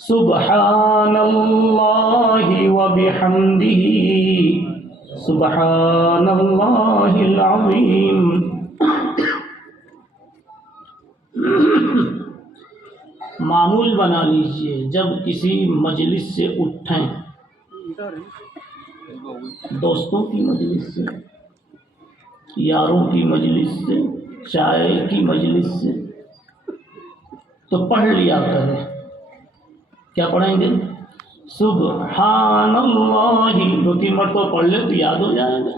سبحان اللہ وبحمدہ سبحان اللہ العظیم۔ معمول بنا لیجئے جب کسی مجلس سے اٹھیں، دوستوں کی مجلس سے، یاروں کی مجلس سے، چائے کی مجلس سے، تو پڑھ لیا کریں۔ کیا پڑھیں گے؟ سبحان اللہ، دو تین مرتبہ پڑھ لے تو یاد ہو جائے گا۔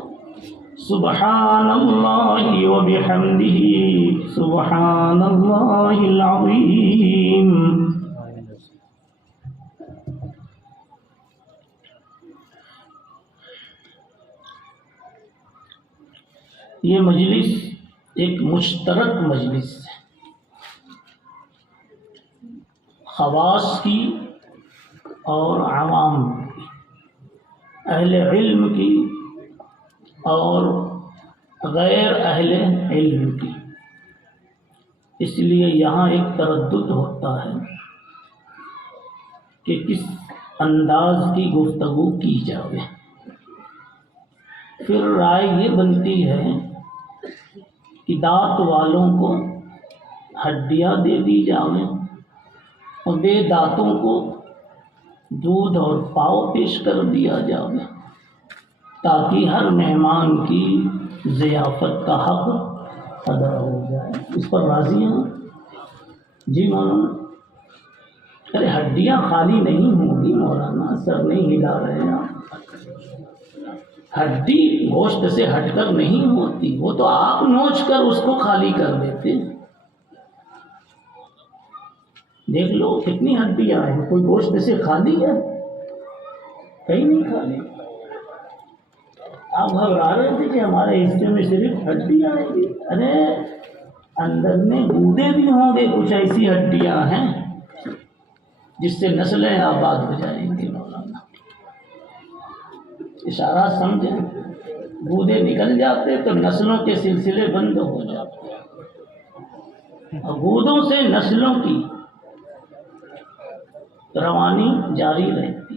سبحان اللہ وبحمدہ سبحان اللہ العظیم۔ یہ مجلس ایک مشترک مجلس ہے، خواص کی اور عوام کی، اہل علم کی اور غیر اہل علم کی۔ اس لیے یہاں ایک تردد ہوتا ہے کہ کس انداز کی گفتگو کی جائے۔ پھر رائے یہ بنتی ہے کہ دانت والوں کو ہڈیاں دے دی جائیں اور بے دانتوں کو دودھ اور پاؤ پیش کر دیا جائے، تاکہ ہر مہمان کی ضیافت کا حق ادا ہو جائے۔ اس پر راضی ہیں؟ جی مولانا۔ ارے ہڈیاں خالی نہیں ہوں گی مولانا، سر نہیں ہلا رہے ہیں آپ۔ ہڈی گوشت سے ہٹ کر نہیں ہوتی، وہ تو آپ نوچ کر اس کو خالی کر دیتے۔ دیکھ لو کتنی ہڈیاں ہیں، کوئی گوشت سے خالی ہے؟ کہیں نہیں خالی۔ آپ گھبرا رہے تھے کہ ہمارے حصے میں صرف ہڈیاں آئیں گی۔ ارے اندر میں گودے بھی ہوں گے، کچھ ایسی ہڈیاں ہیں جس سے نسلیں آباد ہو جائیں گی مولانا۔ اشارہ سمجھیں، گودے نکل جاتے تو نسلوں کے سلسلے بند ہو جاتے، اور گودوں سے نسلوں کی روانی جاری رہتی۔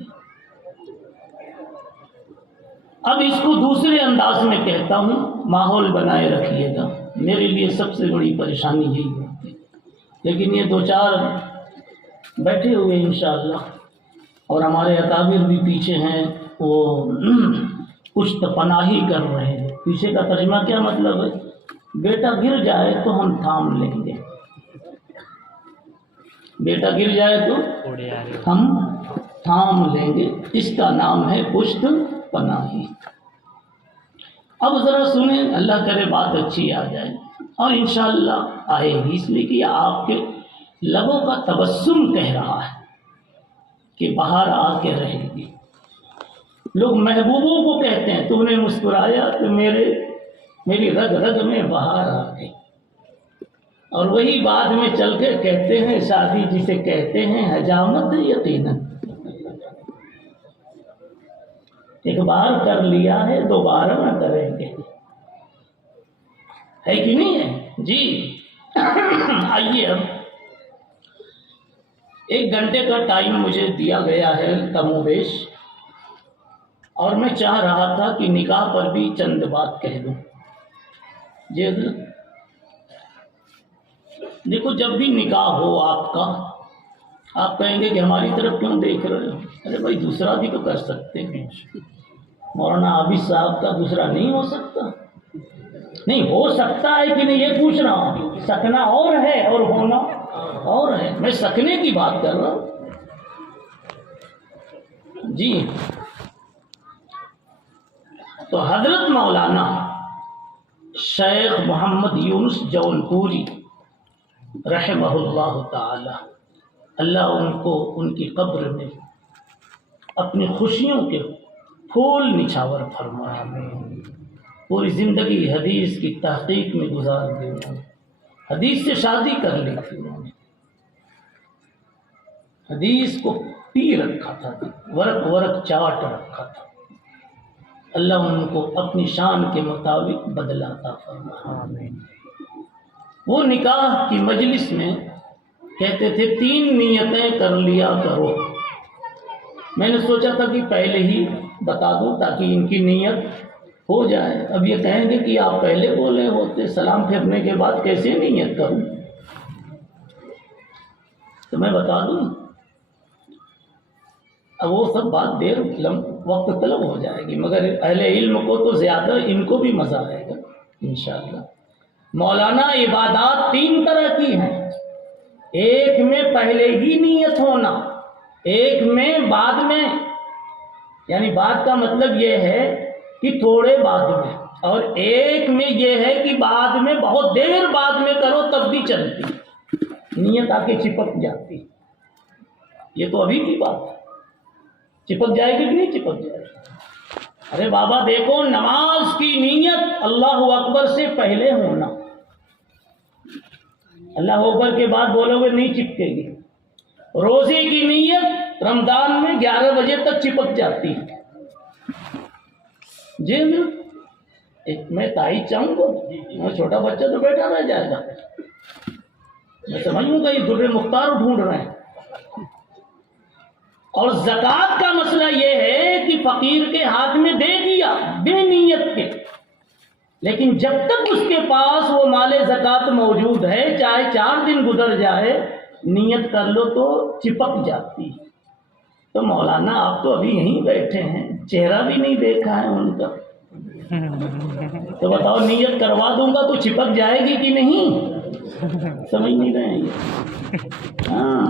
اب اس کو دوسرے انداز میں کہتا ہوں، ماحول بنائے رکھیے گا۔ میرے لیے سب سے بڑی پریشانی یہی ہوتی، لیکن یہ دو چار بیٹھے ہوئے انشاءاللہ، اور ہمارے اکابر بھی پیچھے ہیں، وہ کچھ پناہی کر رہے ہیں۔ پیچھے کا ترجمہ کیا مطلب ہے؟ بیٹا گر جائے تو ہم تھام لیں گے، بیٹا گر جائے تو ہم تھام لیں گے۔ اس کا نام ہے پشت پناہی۔ اب ذرا سنیں، اللہ کرے بات اچھی آ جائے، اور انشاءاللہ آئے گی، اس لیے کہ آپ کے لبوں کا تبسم کہہ رہا ہے کہ باہر آ کے رہے گی۔ لوگ محبوبوں کو کہتے ہیں تم نے مسکرایا تو میری رگ رگ میں بہار آ گئی، اور وہی بعد میں چل کے کہتے ہیں شادی جسے کہتے ہیں حجامت یقیناً ایک بار کر لیا ہے دوبارہ نہ کریں گے، ہے کہ نہیں ہے؟ جی آئیے، اب 1 گھنٹے کا ٹائم مجھے دیا گیا ہے کم و بیش، اور میں چاہ رہا تھا کہ نکاح پر بھی چند بات کہہ دوں۔ جی دیکھو، جب بھی نکاح ہو آپ کا، آپ کہیں گے کہ ہماری طرف کیوں دیکھ رہے ہو؟ ارے بھائی دوسرا بھی تو کر سکتے ہیں۔ مولانا عابد صاحب کا دوسرا نہیں ہو سکتا؟ نہیں ہو سکتا ہے کہ نہیں، یہ پوچھ رہا ہوں۔ سکنا اور ہے اور ہونا اور ہے، میں سکنے کی بات کر رہا ہوں۔ جی تو حضرت مولانا شیخ محمد یونس جون پوری رحمہ اللہ تعالی، اللہ ان کو ان کی قبر میں اپنی خوشیوں کے پھول نچھاور فرمائے۔ پوری زندگی حدیث کی تحقیق میں گزار دی انہوں نے، حدیث سے شادی کر لی تھی انہوں نے، حدیث کو پی رکھا تھا، ورق ورق چاٹ رکھا تھا۔ اللہ ان کو اپنی شان کے مطابق بدلا عطا فرمائے۔ وہ نکاح کی مجلس میں کہتے تھے 3 نیتیں کر لیا کرو. میں نے سوچا تھا کہ پہلے ہی بتا دوں تاکہ ان کی نیت ہو جائے. اب یہ کہیں گے کہ آپ پہلے بولے ہوتے، سلام پھیرنے کے بعد کیسے نیت کروں؟ تو میں بتا دوں. اب وہ سب بات دیر وقت طلب ہو جائے گی، مگر اہل علم کو تو زیادہ ان کو بھی مزہ آئے گا انشاءاللہ. مولانا عبادات 3 طرح کی ہیں. ایک میں پہلے ہی نیت ہونا، ایک میں بعد میں، یعنی بعد کا مطلب یہ ہے کہ تھوڑے بعد میں، اور ایک میں یہ ہے کہ بعد میں بہت دیر بعد میں کرو تب بھی چلتی، نیت آ کے چپک جاتی. یہ تو ابھی کی بات ہے. چپک جائے گی کہ نہیں چپک جائے گی؟ ارے بابا دیکھو، نماز کی نیت اللہ اکبر سے پہلے ہونا. اللہ اکبر کے بعد بولو گے نہیں چپکے گی. روزے کی نیت رمضان میں 11 بجے تک چپک جاتی ہے. جی میں تائید چاہوں گا، میں چھوٹا بچہ تو بیٹھا رہ جائے گا. میں سمجھ لوں گا یہ در مختار ڈھونڈ رہے ہیں. اور زکوٰۃ کا مسئلہ یہ ہے کہ فقیر کے ہاتھ میں دے دیا بے نیت کے، لیکن جب تک اس کے پاس وہ مال زکوٰۃ موجود ہے، چاہے 4 دن گزر جائے، نیت کر لو تو چپک جاتی. تو مولانا آپ تو ابھی یہیں بیٹھے ہیں، چہرہ بھی نہیں دیکھا ہے ان کا، تو بتاؤ نیت کروا دوں گا تو چپک جائے گی کہ نہیں؟ سمجھ نہیں رہے ہیں یہ. ہاں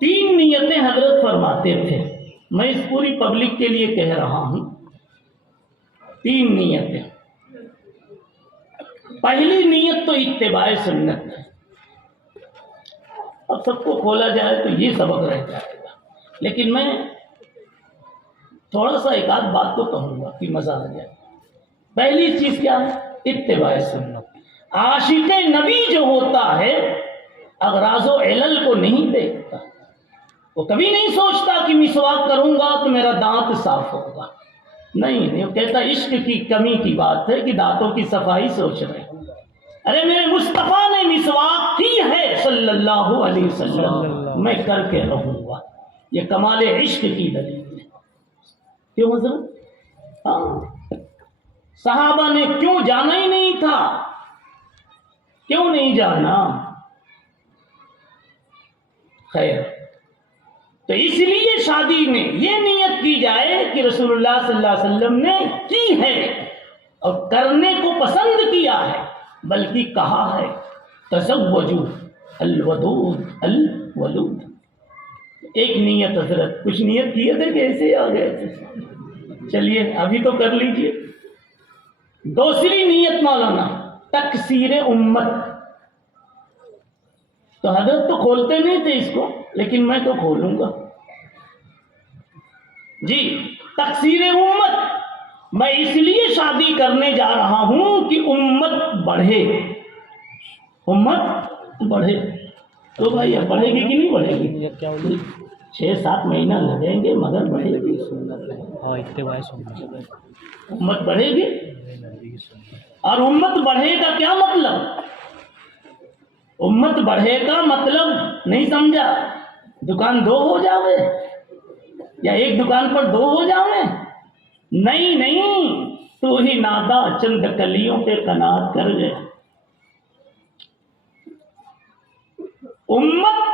3 نیتیں حضرت فرماتے تھے. میں اس پوری پبلک کے لیے کہہ رہا ہوں 3 نیتیں. پہلی نیت تو اتباع سنت ہے. اب سب کو کھولا جائے تو یہ سبق رہ جائے گا، لیکن میں تھوڑا سا ایک آدھ بات تو کہوں گا کہ مزہ آ جائے. پہلی چیز کیا ہے؟ اتباع سنت. عاشق نبی جو ہوتا ہے اغراض و علل کو نہیں دیکھتا. وہ کبھی نہیں سوچتا کہ مسواک کروں گا تو میرا دانت صاف ہوگا. نہیں، وہ کہتا عشق کی کمی کی بات ہے کہ دانتوں کی صفائی سوچ رہے ہیں. ارے میرے مصطفیٰ نے مسواک کی ہے صلی اللہ علیہ وسلم، میں کر کے رہوں گا. یہ کمال عشق کی دلیل ہے. کیوں حضرت؟ ہاں صحابہ نے کیوں جانا ہی نہیں تھا؟ کیوں نہیں جانا؟ خیر، تو اس لیے شادی میں یہ نیت کی جائے کہ رسول اللہ صلی اللہ علیہ وسلم نے کی ہے اور کرنے کو پسند کیا ہے، بلکہ کہا ہے تزوجوا الودود الولود. ایک نیت حضرت، کچھ نیت کیے تھے کہ ایسے آ گئے تھے؟ چلیے ابھی تو کر لیجئے. دوسری نیت مولانا تکثیر امت. تو حضرت تو کھولتے نہیں تھے اس کو، لیکن میں تو کھولوں گا. جی تکثیر امت. میں اس لیے شادی کرنے جا رہا ہوں کہ امت بڑھے. امت بڑھے. تو بھائی اب بڑھے گی کہ نہیں بڑھے گی؟ 6-7 مہینہ لگیں گے مگر بڑھے گی. امت بڑھے گی. اور امت بڑھے کا کیا مطلب؟ امت بڑھے کا مطلب نہیں سمجھا دکان 2 ہو جاوے یا ایک دکان پر 2 ہو جاوے. نہیں، تو ہی نادا چند کلیوں پہ قناعت کر گئے. امت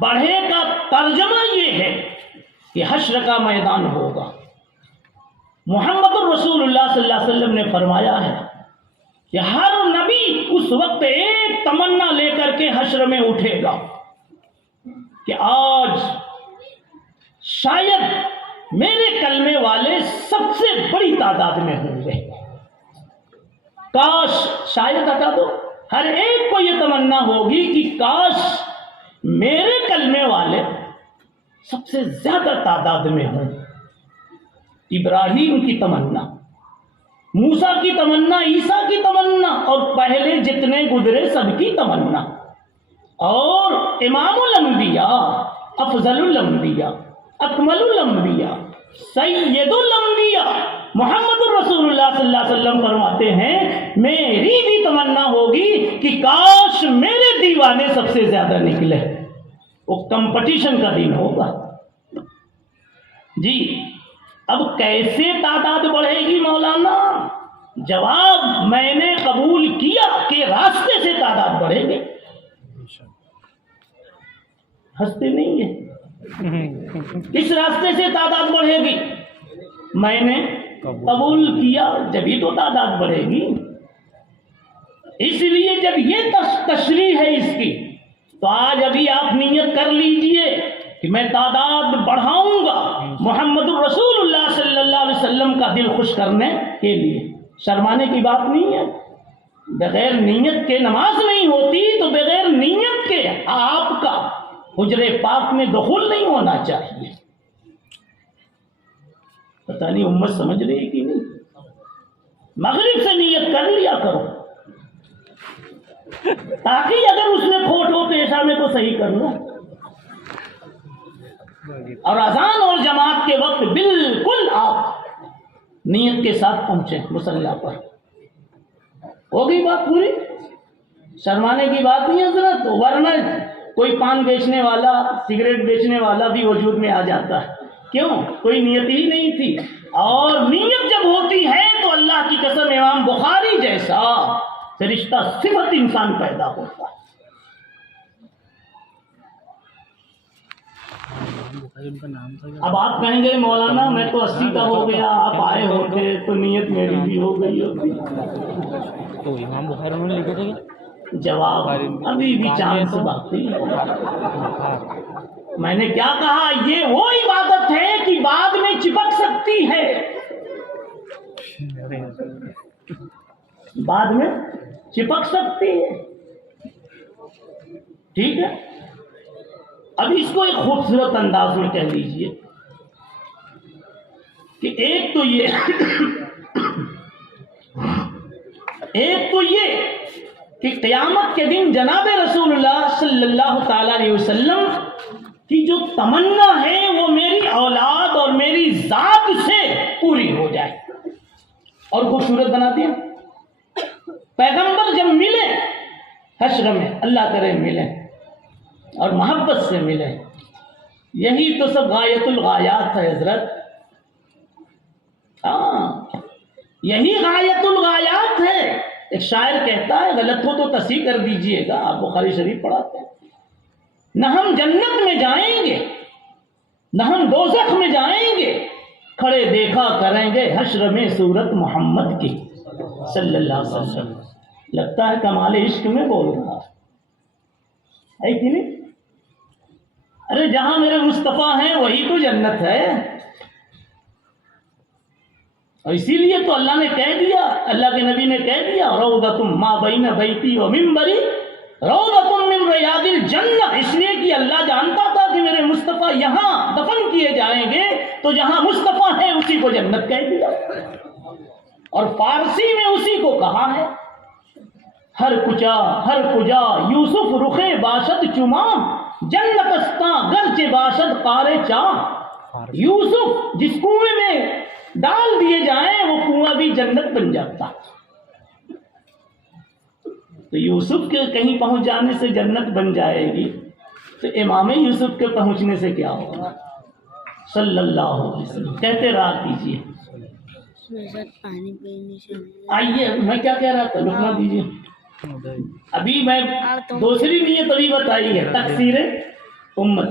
بڑھے کا ترجمہ یہ ہے کہ حشر کا میدان ہوگا. محمد الرسول اللہ صلی اللہ علیہ وسلم نے فرمایا ہے کہ ہر نبی اس وقت ایک تمنا لے کر کے حشر میں اٹھے گا کہ آج شاید میرے کلمے والے سب سے بڑی تعداد میں ہوں گے. کاش، شاید ہٹا دو، ہر ایک کو یہ تمنا ہوگی کہ کاش میرے کلمے والے سب سے زیادہ تعداد میں ہوں. ابراہیم کی تمنا، موسیٰ کی تمنا، عیسیٰ کی تمنا، اور پہلے جتنے گزرے سب کی تمنا. اور امام الانبیاء، افضل الانبیاء، اکمل الانبیاء، سید الانبیاء محمد الرسول اللہ صلی اللہ علیہ وسلم فرماتے ہیں میری بھی تمنا ہوگی کہ کاش میرے دیوانے سب سے زیادہ نکلے. وہ کمپٹیشن کا دن ہوگا. جی اب کیسے تعداد بڑھے گی مولانا؟ جواب میں نے قبول کیا کہ راستے سے تعداد بڑھے گی. ہنستے نہیں ہے. کس راستے سے تعداد بڑھے گی؟ میں نے قبول کیا جبھی تو تعداد بڑھے گی. اس لیے جب یہ تشریح ہے اس کی تو آج ابھی آپ نیت کر لیجئے کہ میں تعداد بڑھاؤں گا محمد الرسول اللہ صلی اللہ علیہ وسلم کا دل خوش کرنے کے لیے. شرمانے کی بات نہیں ہے. بغیر نیت کے نماز نہیں ہوتی تو بغیر نیت کے آپ کا حجرے پاک میں دخول نہیں ہونا چاہیے. پتہ نہیں امت سمجھ رہی کہ نہیں. مغرب سے نیت کر لیا کرو تاکہ اگر اس میں کھوٹ ہو پیشہ میں تو صحیح کر لو. اور اذان اور جماعت کے وقت بالکل آپ نیت کے ساتھ پہنچے مصلی پر. ہوگی بات پوری. شرمانے کی بات نہیں حضرت. ورنہ کوئی پان بیچنے والا سگریٹ بیچنے والا بھی وجود میں آ جاتا ہے. کیوں؟ کوئی نیت ہی نہیں تھی. اور نیت جب ہوتی ہے تو اللہ کی قسم امام بخاری جیسا فرشتہ صفت انسان پیدا ہوتا ہے. اب آپ کہیں گے مولانا میں تو 80 کا ہو گیا, آپ آئے ہوتے تو نیت میری بھی ہو گئی ہوتی. تو امام بخاری انہوں نے لکھے تھے. جواب ابھی بھی چاند سے باقی. میں نے کیا کہا؟ یہ وہ عبادت ہے کہ بعد میں چپک سکتی ہے. بعد میں چپک سکتی ہے. ٹھیک ہے. اب اس کو ایک خوبصورت انداز میں کہہ لیجئے کہ ایک تو یہ کہ قیامت کے دن جناب رسول اللہ صلی اللہ تعالی علیہ وسلم کی جو تمنا ہے وہ میری اولاد اور میری ذات سے پوری ہو جائے. اور خوبصورت بنا دیا. پیغمبر جب ملے حشر میں, اللہ کرے ملے اور محبت سے ملے. یہی تو سب غایت الغایات ہے حضرت. ہاں یہی غایت الغایات ہے. ایک شاعر کہتا ہے, غلط ہو تو تصحیح کر دیجئے گا, آپ بخاری شریف پڑھاتے ہیں, نہ ہم جنت میں جائیں گے نہ ہم دوزخ میں جائیں گے, کھڑے دیکھا کریں گے حشر میں صورت محمد کی صلی اللہ علیہ وسلم. لگتا ہے کمال عشق میں بول رہا ہے کہ نہیں؟ ارے جہاں میرے مصطفیٰ ہیں وہی تو جنت ہے. اور اسی لیے تو اللہ نے کہہ دیا, اللہ کے نبی نے کہہ دیا, روضۃ ما بین بیتی و منبری روضۃ من ریاض الجنہ. اس لیے کہ اللہ جانتا تھا کہ میرے مصطفیٰ یہاں دفن کیے جائیں گے تو جہاں مصطفیٰ ہے اسی کو جنت کہہ دیا. اور فارسی میں اسی کو کہا ہے, ہر کجا یوسف رخے باشد چما جنت استا گرچہ باشد قارے چاہ. یوسف جس کنویں میں ڈال دیے جائیں وہ کنواں بھی جنت بن جاتا. تو یوسف کے کہیں پہنچ جانے سے جنت بن جائے گی تو امام یوسف کے پہنچنے سے کیا ہوگا صلی اللہ علیہ وسلم. کہتے رہا کیجیے. آئیے میں کیا کہہ رہا تھا, رکنا دیجیے. ابھی میں دوسری نیت ابھی بتائی ہے, تقصیر امت.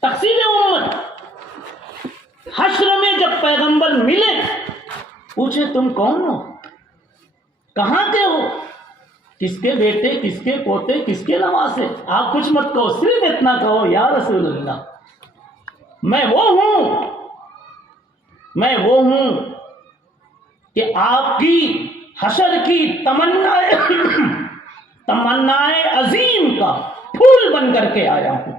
تقصیر امت. حشر میں جب پیغمبر ملے پوچھے تم کون ہو, کہاں کے ہو, کس کے بیٹے, کس کے پوتے, کس کے نواسے. آپ کچھ مت کہو, صرف اتنا کہو یا رسول اللہ میں وہ ہوں کہ آپ کی حشر کی تمنائے عظیم کا پھول بن کر کے آیا ہوں.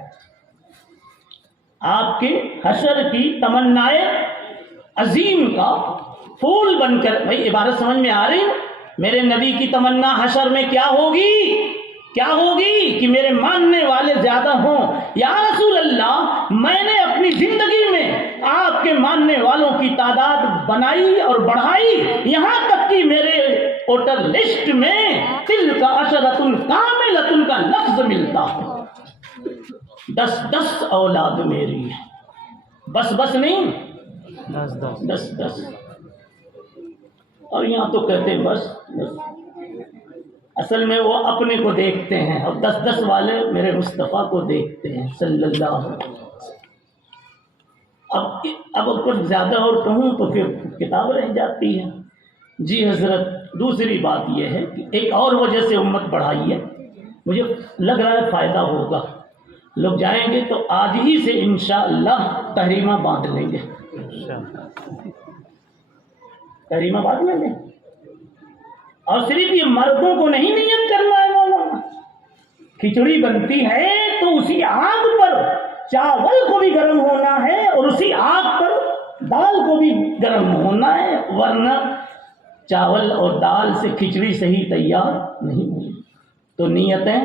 آپ کے حشر کی تمنائے عظیم کا پھول بن کر. بھائی عبارت سمجھ میں آ رہی ہے؟ میرے نبی کی تمنا حشر میں کیا ہوگی؟ کیا ہوگی کہ میرے ماننے والے زیادہ ہوں. یا رسول اللہ میں نے اپنی زندگی میں آپ کے ماننے والوں کی تعداد بنائی اور بڑھائی, یہاں تک کہ میرے ووٹر لسٹ میں تلک عشرۃ کاملۃ کا لفظ ملتا ہے. 10 اولاد میری ہے, بس نہیں, 10. اور یہاں تو کہتے ہیں بس. اصل میں وہ اپنے کو دیکھتے ہیں, اور 10 والے میرے مصطفیٰ کو دیکھتے ہیں صلی اللہ علیہ وسلم. اب کچھ زیادہ اور کہوں تو پھر کتاب رہ جاتی ہے. جی حضرت, دوسری بات یہ ہے کہ ایک اور وجہ سے امت بڑھائی ہے, مجھے لگ رہا ہے فائدہ ہوگا. لوگ جائیں گے تو آج ہی سے انشاءاللہ تحریمہ باندھ لیں گے. تحریمہ باندھ لیں گے. اور صرف یہ مردوں کو نہیں نیت کرنا ہے مولانا, کھچڑی بنتی ہے تو اسی آگ پر چاول کو بھی گرم ہونا ہے اور اسی آگ پر دال کو بھی گرم ہونا ہے, ورنہ چاول اور دال سے کھچڑی صحیح تیار نہیں ہوئی. تو نیتیں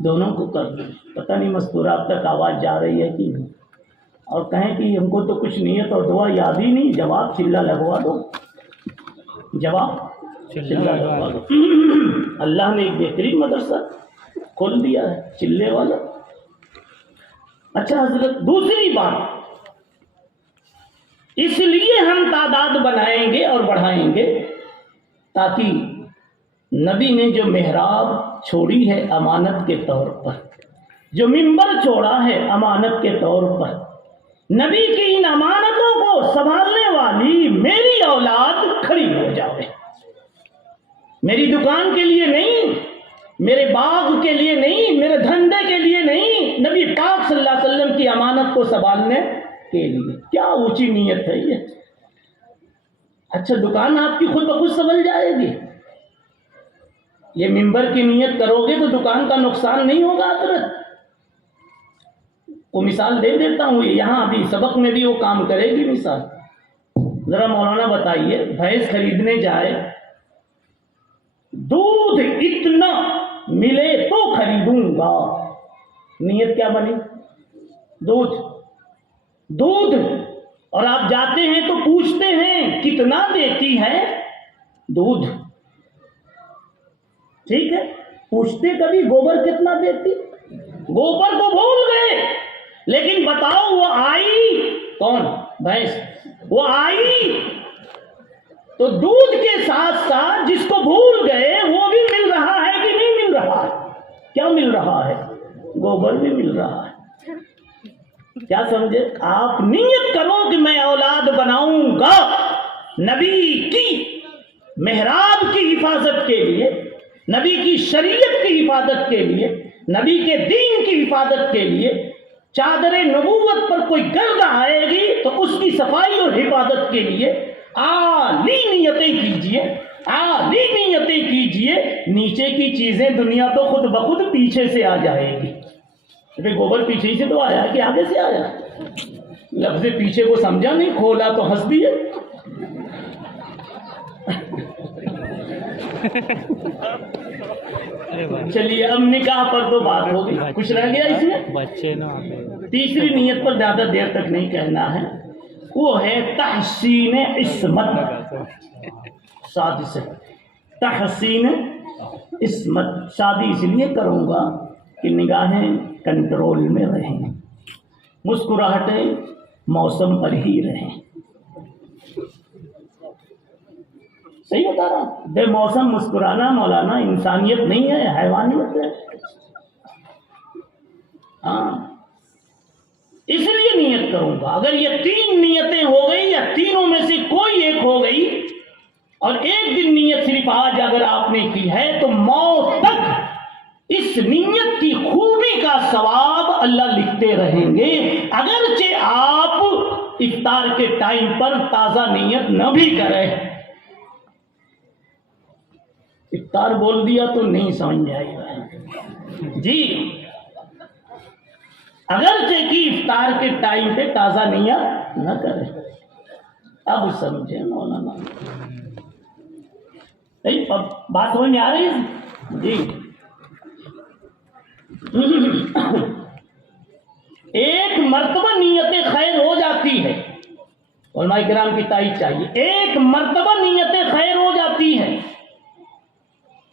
دونوں کو کر دیں. پتہ نہیں مستورات تک آواز جا رہی ہے کہ نہیں, اور کہیں کہ ہم کو تو کچھ نیت اور دعا یاد ہی نہیں. جواب چلا لگوا دو, جواب چلا لگوا دو. اللہ نے ایک بہترین مدرسہ کھول دیا ہے چلے والا. اچھا حضرت, دوسری بات, اس لیے ہم تعداد بنائیں گے اور بڑھائیں گے تاکہ نبی نے جو محراب چھوڑی ہے امانت کے طور پر, جو منبر چھوڑا ہے امانت کے طور پر, نبی کی ان امانتوں کو سنبھالنے والی میری اولاد کھڑی ہو جائے. میری دکان کے لیے نہیں, میرے باغ کے لیے نہیں, میرے دھندے کے لیے نہیں, نبی پاک صلی اللہ علیہ وسلم کی امانت کو سنبھالنے کے لیے. کیا اونچی نیت ہے یہ. اچھا, دکان آپ کی خود بخود سنبھل جائے گی. یہ منبر کی نیت کرو گے تو دکان کا نقصان نہیں ہوگا حضرت. وہ مثال دے دیتا ہوں, یہاں ابھی سبق میں بھی وہ کام کرے گی مثال. ذرا مولانا بتائیے, بھینس خریدنے جائے, دودھ اتنا ملے تو خریدوں گا, نیت کیا بنی؟ دودھ. اور آپ جاتے ہیں تو پوچھتے ہیں کتنا دیتی ہے دودھ, ٹھیک ہے, پوچھتے کبھی گوبر کتنا دیتی؟ گوبر کو بھول گئے, لیکن بتاؤ وہ آئی کون؟ بھینس. وہ آئی تو دودھ کے ساتھ ساتھ جس کو بھول گئے وہ بھی مل رہا ہے کہ نہیں مل رہا ہے؟ کیا مل رہا ہے؟ گوبر بھی مل رہا ہے. کیا سمجھے؟ آپ نیت کرو کہ میں اولاد بناؤں گا نبی کی محراب کی حفاظت کے لیے, نبی کی شریعت کی حفاظت کے لیے, نبی کے دین کی حفاظت کے لیے. چادر نبوت پر کوئی گرد آئے گی تو اس کی صفائی اور حفاظت کے لیے عالی نیتیں کیجئے, عالی نیتیں کیجئے. نیچے کی چیزیں دنیا تو خود بخود پیچھے سے آ جائے گی. گوبر پیچھے سے تو آیا کہ آگے سے آیا؟ لفظ پیچھے کو سمجھا نہیں, کھولا تو ہنس دیے. چلیے اب نکاح پر تو بات ہوگی, کچھ رہ گیا اس میں؟ بچے نا. تیسری نیت پر زیادہ دیر تک نہیں کہنا ہے, وہ ہے تحسین عصمت. شادی سے تحسین عصمت. شادی اس لیے کروں گا کہ نگاہیں کنٹرول میں رہیں, مسکراہٹیں موسم پر ہی رہیں. صحیح بتا رہا ہوں, بے موسم مسکرانا مولانا انسانیت نہیں ہے, حیوانیت ہے. ہاں, اس لیے نیت کروں گا. اگر یہ 3 نیتیں ہو گئی یا تینوں میں سے کوئی ایک ہو گئی, اور ایک دن نیت صرف آج اگر آپ نے کی ہے تو موت تک اس نیت کی خوبی کا ثواب اللہ لکھتے رہیں گے, اگرچہ آپ افطار کے ٹائم پر تازہ نیت نہ بھی کریں. افطار بول دیا تو نہیں سمجھ میں آئے گا جی. اگرچہ کہ افطار کے ٹائم پہ تازہ نیت نہ کریں. اب سمجھے مولانا, بات سمجھ میں آ رہی ہے جی. ایک مرتبہ نیت خیر ہو جاتی ہے، علماء کرام کی تائید چاہیے، ایک مرتبہ نیت خیر ہو جاتی ہے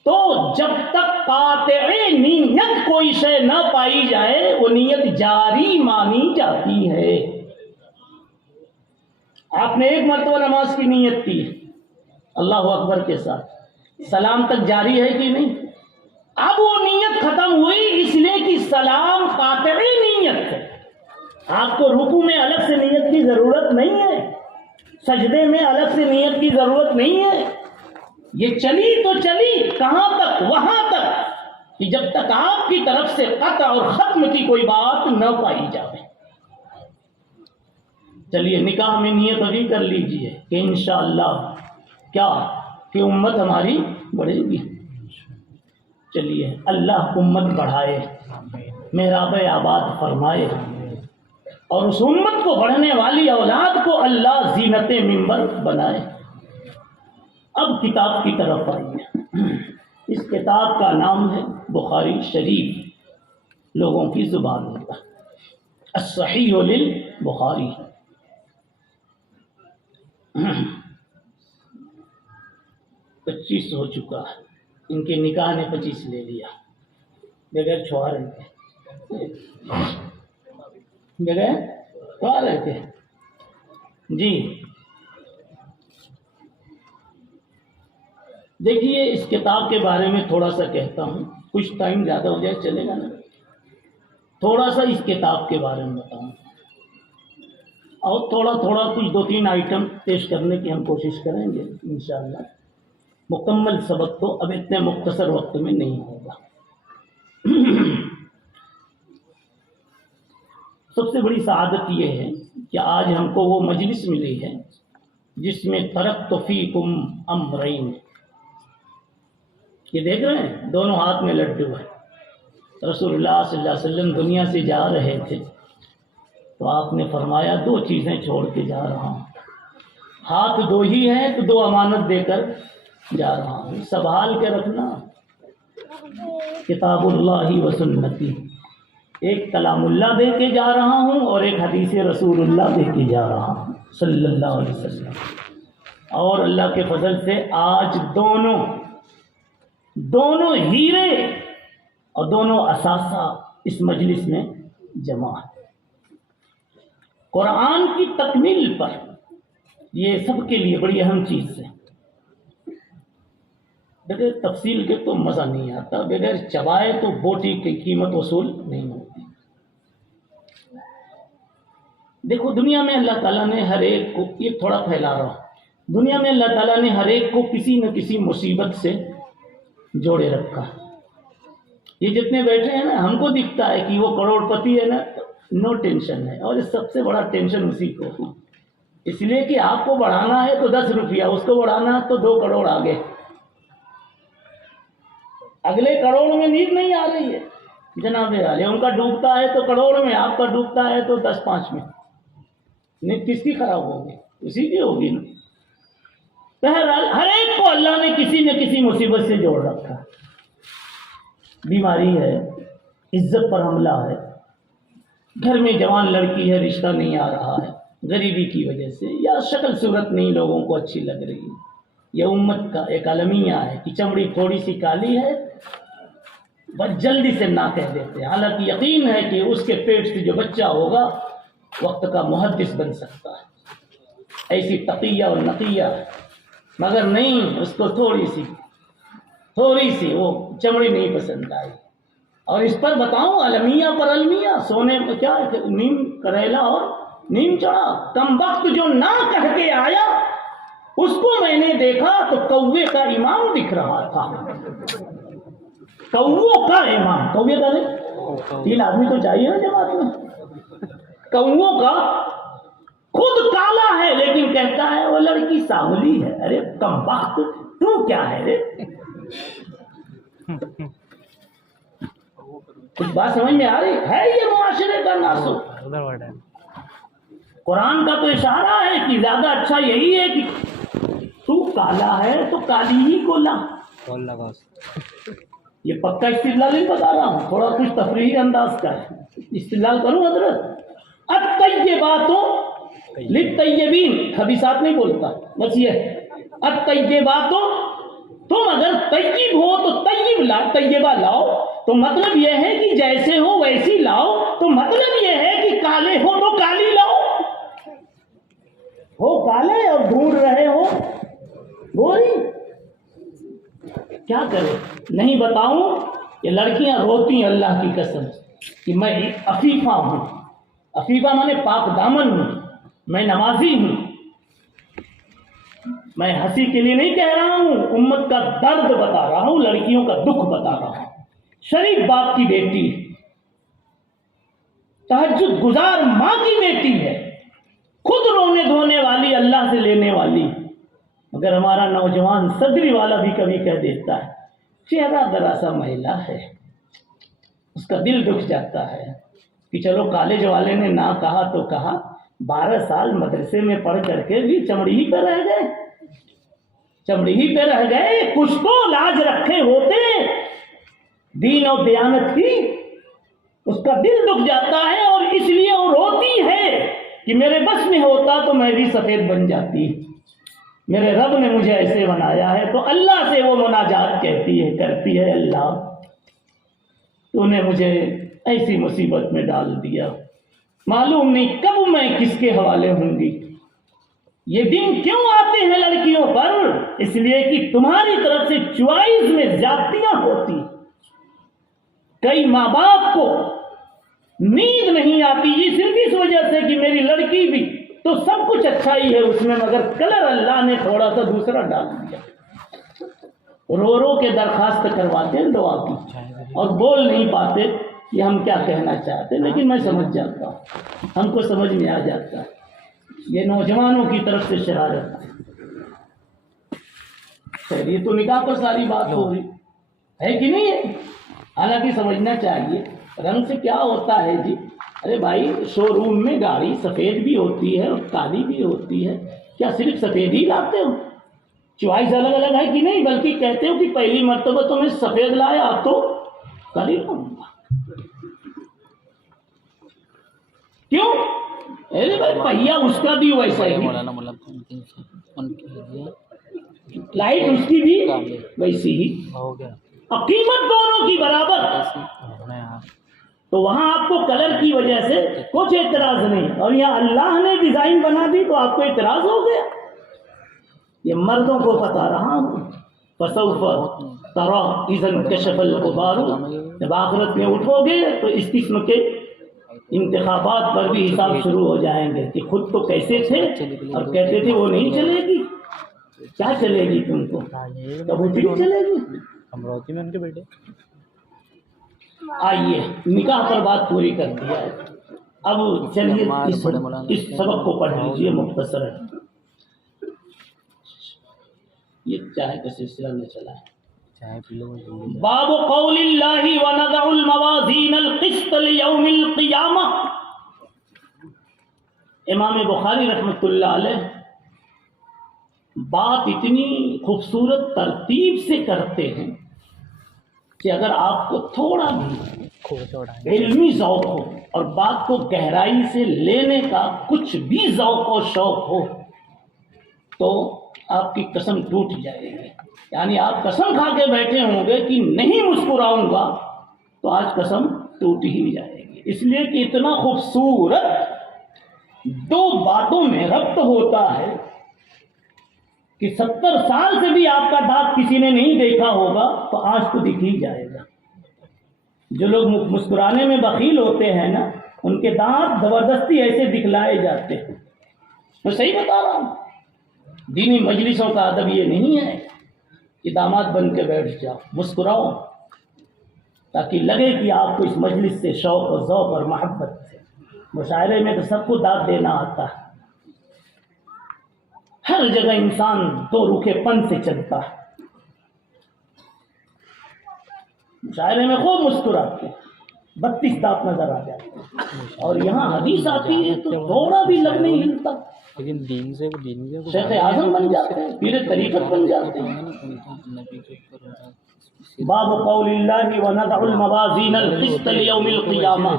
تو جب تک قاطع نیت کوئی شے نہ پائی جائے وہ نیت جاری مانی جاتی ہے۔ آپ نے ایک مرتبہ نماز کی نیت کی اللہ اکبر کے ساتھ، سلام تک جاری ہے کہ نہیں؟ اب وہ نیت ختم ہوئی اس لیے کہ سلام قاطع نیت ہے، آپ کو رکوع میں الگ سے نیت کی ضرورت نہیں ہے، سجدے میں الگ سے نیت کی ضرورت نہیں ہے، یہ چلی تو چلی کہاں تک؟ وہاں تک کہ جب تک آپ کی طرف سے قطع اور ختم کی کوئی بات نہ پائی جائے۔ چلیے نکاح میں نیت ابھی کر لیجئے کہ انشاءاللہ کیا کہ امت ہماری بڑھے گی۔ چلیے اللہ امت بڑھائے، محراب آباد فرمائے، اور اس امت کو بڑھنے والی اولاد کو اللہ زینت منبر بنائے۔ اب کتاب کی طرف آئیے۔ اس کتاب کا نام ہے بخاری شریف، لوگوں کی زبان میں الصحیح للبخاری۔ 25 ہو چکا ہے، ان کے نکاح نے 25 لے لیا بغیر چھوارے کے، بغیر چھوارے کے۔ جی دیکھیے اس کتاب کے بارے میں تھوڑا سا کہتا ہوں، کچھ ٹائم زیادہ ہو جائے چلے گا نا؟ تھوڑا سا اس کتاب کے بارے میں بتاؤں اور تھوڑا کچھ 2-3 آئٹم پیش کرنے کی ہم کوشش کریں گے انشاءاللہ۔ مکمل سبق تو اب اتنے مختصر وقت میں نہیں ہوگا۔ سب سے بڑی سعادت یہ ہے کہ آج ہم کو وہ مجلس ملی ہے جس میں ترکت فیکم امرین، یہ دیکھ رہے ہیں دونوں ہاتھ میں لڈو ہے۔ رسول اللہ صلی اللہ علیہ وسلم دنیا سے جا رہے تھے تو آپ نے فرمایا 2 چیزیں چھوڑ کے جا رہا ہوں، ہاتھ 2 ہی ہیں تو 2 امانت دے کر جا رہا ہوں، سنبھال کے رکھنا، کتاب اللہ و سنتی، ایک کلام اللہ دے کے جا رہا ہوں اور ایک حدیث رسول اللہ دے کے جا رہا ہوں صلی اللہ علیہ وسلم۔ اور اللہ کے فضل سے آج دونوں ہیرے اور دونوں اثاثہ اس مجلس میں جمع ہے۔ قرآن کی تکمیل پر یہ سب کے لیے بڑی اہم چیز ہے۔ بغیر تفصیل کے تو مزہ نہیں آتا، بغیر چبائے تو بوٹی کی قیمت وصول نہیں ہوتی۔ دیکھو دنیا میں اللہ تعالیٰ نے ہر ایک کو، یہ تھوڑا پھیلا رہا ہوں، دنیا میں اللہ تعالیٰ نے ہر ایک کو کسی نہ کسی مصیبت سے جوڑے رکھا۔ یہ جتنے بیٹھے ہیں نا، ہم کو دکھتا ہے کہ وہ کروڑ پتی ہے نا، نو ٹینشن ہے، اور سب سے بڑا ٹینشن اسی کو، اس لیے کہ آپ کو بڑھانا ہے تو 10 روپیہ، اس کو بڑھانا ہے تو 2 کروڑ آگے، اگلے کروڑ میں نیند نہیں آ رہی ہے جناب عالی، ان کا ڈوبتا ہے تو کروڑ میں، آپ کا ڈوبتا ہے تو 10-5 میں، نیند کس کی خراب ہوگی؟ اسی کی ہوگی نا۔ بہرحال ہر ایک کو اللہ نے کسی نہ کسی مصیبت سے جوڑ رکھا، بیماری ہے، عزت پر حملہ ہے، گھر میں جوان لڑکی ہے رشتہ نہیں آ رہا ہے غریبی کی وجہ سے، یا شکل صورت نہیں لوگوں کو اچھی لگ رہی ہے، یہ امت کا ایک المیہ ہے کہ چمڑی تھوڑی سی کالی ہے بس جلدی سے نہ کہہ دیتے ہیں، حالانکہ یقین ہے کہ اس کے پیٹ سے جو بچہ ہوگا وقت کا محدث بن سکتا ہے، ایسی تقیہ اور نقیہ، مگر نہیں، اس کو تھوڑی سی وہ چمڑی نہیں پسند آئی۔ اور اس پر بتاؤں المیہ پر المیہ، سونے میں کیا نیم کریلا اور نیم چڑھا، کم وقت جو نہ کہہ کے آیا اس کو میں نے دیکھا تو کوے کا امام دکھ رہا تھا، کووں کا امام، کوے کا نہیں، 3 آدمی تو چاہیے نا جماعت میں، کووں کا خود کالا ہے لیکن کہتا ہے وہ لڑکی سانولی ہے، ارے کم وقت تو کیا ہے رے؟ کچھ بات سمجھ میں آ رہی ہے؟ یہ معاشرے کا ناسور، قرآن کا تو اشارہ ہے کہ زیادہ اچھا یہی ہے کہ تو کالا ہے تو کالی ہی کو لا، یہ پکا استدلال نہیں بتا رہا ہوں، تھوڑا کچھ تفریحی انداز کا ہے، استدلال کروں حضرت۔ الطیباتوں للطیبین، خبیثات نہیں بولتا، بس یہ الطیباتوں، تم اگر طیب ہو تو طیبہ لاؤ، تو مطلب یہ ہے کہ جیسے ہو ویسی لاؤ، تو مطلب یہ ہے کہ کالے ہو تو کالی لاؤ، ہو کالے اور ڈھونڈ رہے ہو گوری، کیا کرے؟ نہیں بتاؤں؟ یہ لڑکیاں روتی ہیں اللہ کی قسم کہ میں عفیفہ ہوں، عفیفہ مانے پاک دامن ہوں، میں نمازی ہوں، میں ہنسی کے لیے نہیں کہہ رہا ہوں، امت کا درد بتا رہا ہوں، لڑکیوں کا دکھ بتا رہا ہوں۔ شریف باپ کی بیٹی، تہجد گزار ماں کی بیٹی ہے، خود رونے دھونے والی، اللہ سے لینے والی، مگر ہمارا نوجوان صدری والا بھی کبھی کہہ دیتا ہے چہرہ ذرا مہلا ہے، اس کا دل دکھ جاتا ہے کہ چلو کالج والے نے نہ کہا تو کہا، 12 سال مدرسے میں پڑھ کر کے بھی چمڑی ہی پہ رہ گئے، چمڑی ہی پہ رہ گئے، کچھ تو لاج رکھے ہوتے دین اور دیانت کی، اس کا دل دکھ جاتا ہے، اور اس لیے وہ روتی ہے کہ میرے بس میں ہوتا تو میں بھی سفید بن جاتی، میرے رب نے مجھے ایسے بنایا ہے۔ تو اللہ سے وہ مناجات کرتی ہے، اللہ تو نے مجھے ایسی مصیبت میں ڈال دیا، معلوم نہیں کب میں کس کے حوالے ہوں گی۔ یہ دن کیوں آتے ہیں لڑکیوں پر؟ اس لیے کہ تمہاری طرف سے چوائس میں زیادتیاں ہوتی، کئی ماں باپ کو نیند نہیں آتی یہ صرف اس وجہ سے کہ میری لڑکی بھی تو سب کچھ اچھا ہی ہے اس میں، مگر کلر اللہ نے تھوڑا سا دوسرا ڈال دیا، رو رو کے درخواست کرواتے ہیں دعا کی، اور بول نہیں پاتے کہ ہم کیا کہنا چاہتے، لیکن میں سمجھ جاتا ہوں، ہم کو سمجھ میں آ جاتا ہے، یہ نوجوانوں کی طرف سے شرارت ہے۔ یہ تو نکاح پر ساری بات ہو رہی ہے کہ نہیں ہے؟ حالانکہ سمجھنا چاہیے رنگ سے کیا ہوتا ہے جی، ارے بھائی شو روم میں گاڑی سفید بھی ہوتی ہے اور کالی بھی ہوتی ہے، کیا صرف سفید ہی لاتے ہو؟ چوائس الگ الگ ہے کہ نہیں؟ بلکہ کہتے ہو کہ پہلی مرتبہ تو میں سفید لایا، اب تو کالی لاؤں گا، کیوں؟ ارے بھائی پہیا اس کا بھی ویسا ہی، لائٹ اس کی بھی ویسی ہی، اور قیمت دونوں کی برابر، تو وہاں آپ کو کلر کی وجہ سے کچھ اعتراض نہیں، اور یہاں اللہ نے ڈیزائن بنا دی تو آپ کو اعتراض ہو گیا۔ یہ مردوں کو بتا رہا ہوں، فسوف تری اذا انکشف الغبار، جب آخرت میں اٹھو گے تو اس قسم کے انتخابات پر بھی حساب شروع ہو جائیں گے کہ خود تو کیسے تھے اور کہتے تھے وہ نہیں چلے گی، کیا چلے گی تم کو، کبوتری چلے گی۔ امراوتی میں ان کے بیٹے، آئیے نکاح پر بات پوری کر دیا ہے، اب چلیے اس سبق کو پڑھ لیجیے مختصر ہے، یہ چاہے کا سلسلہ میں چلا ہے۔ باب قول اللہ ونضع الموازین القسط لیوم القیامہ، امام بخاری رحمۃ اللہ علیہ بات اتنی خوبصورت ترتیب سے کرتے ہیں کہ اگر آپ کو تھوڑا بھی علمی ذوق ہو اور بات کو گہرائی سے لینے کا کچھ بھی ذوق و شوق ہو تو آپ کی قسم ٹوٹ جائے گی، یعنی آپ قسم کھا کے بیٹھے ہوں گے کہ نہیں مسکراؤں گا، تو آج قسم ٹوٹ ہی جائے گی، اس لیے کہ اتنا خوبصورت دو باتوں میں ربط ہوتا ہے کہ 70 سال سے بھی آپ کا دانت کسی نے نہیں دیکھا ہوگا تو آج تو دکھ ہی جائے گا۔ جو لوگ مسکرانے میں بخیل ہوتے ہیں نا، ان کے دانت زبردستی ایسے دکھلائے جاتے ہیں، میں صحیح بتا رہا ہوں۔ دینی مجلسوں کا ادب یہ نہیں ہے کہ داماد بن کے بیٹھ جاؤ، مسکراؤ تاکہ لگے کہ آپ کو اس مجلس سے شوق و ذوق اور محبت ہے۔ مشاعرے میں تو سب کو داد دینا آتا ہے، ہر جگہ انسان دو روکھے پن سے چلتا ہے، مشاعرے میں خوب مسکراتے 32 دانت نظر آ جاتے ہیں، اور یہاں حدیث آتی ہے تو تھوڑا بھی لگ نہیں ہلتا، لیکن دین سے شیخ اعظم بن جاتے ہیں، پیر طریقت بن جاتے ہیں۔ باب قول اللہ ونضع الموازین القسط لیوم القیامہ.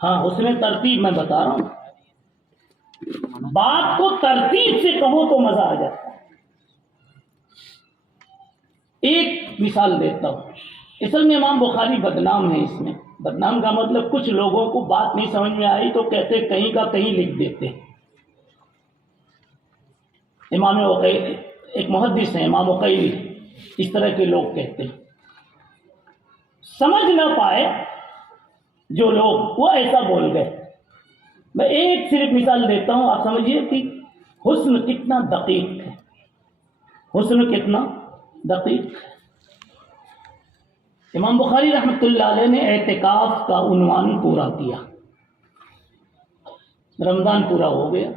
ہاں اس میں ترتیب میں بتا رہا ہوں، بات کو ترتیب سے کہو تو مزہ آ جاتا ہے. ایک مثال دیتا ہوں. اصل میں امام بخاری بدنام ہے. اس میں بدنام کا مطلب کچھ لوگوں کو بات نہیں سمجھ میں آئی تو کہتے کہیں کا کہیں لکھ دیتے. امام عقیلی ایک محدث ہیں، امام عقیلی، اس طرح کے لوگ کہتے ہیں. سمجھ نہ پائے جو لوگ وہ ایسا بول گئے. میں ایک صرف مثال دیتا ہوں، آپ سمجھیے کہ حسن کتنا دقیق ہے. حسن کتنا دقیق ہے. امام بخاری رحمۃ اللہ علیہ نے اعتکاف کا عنوان پورا کیا. رمضان پورا ہو گیا،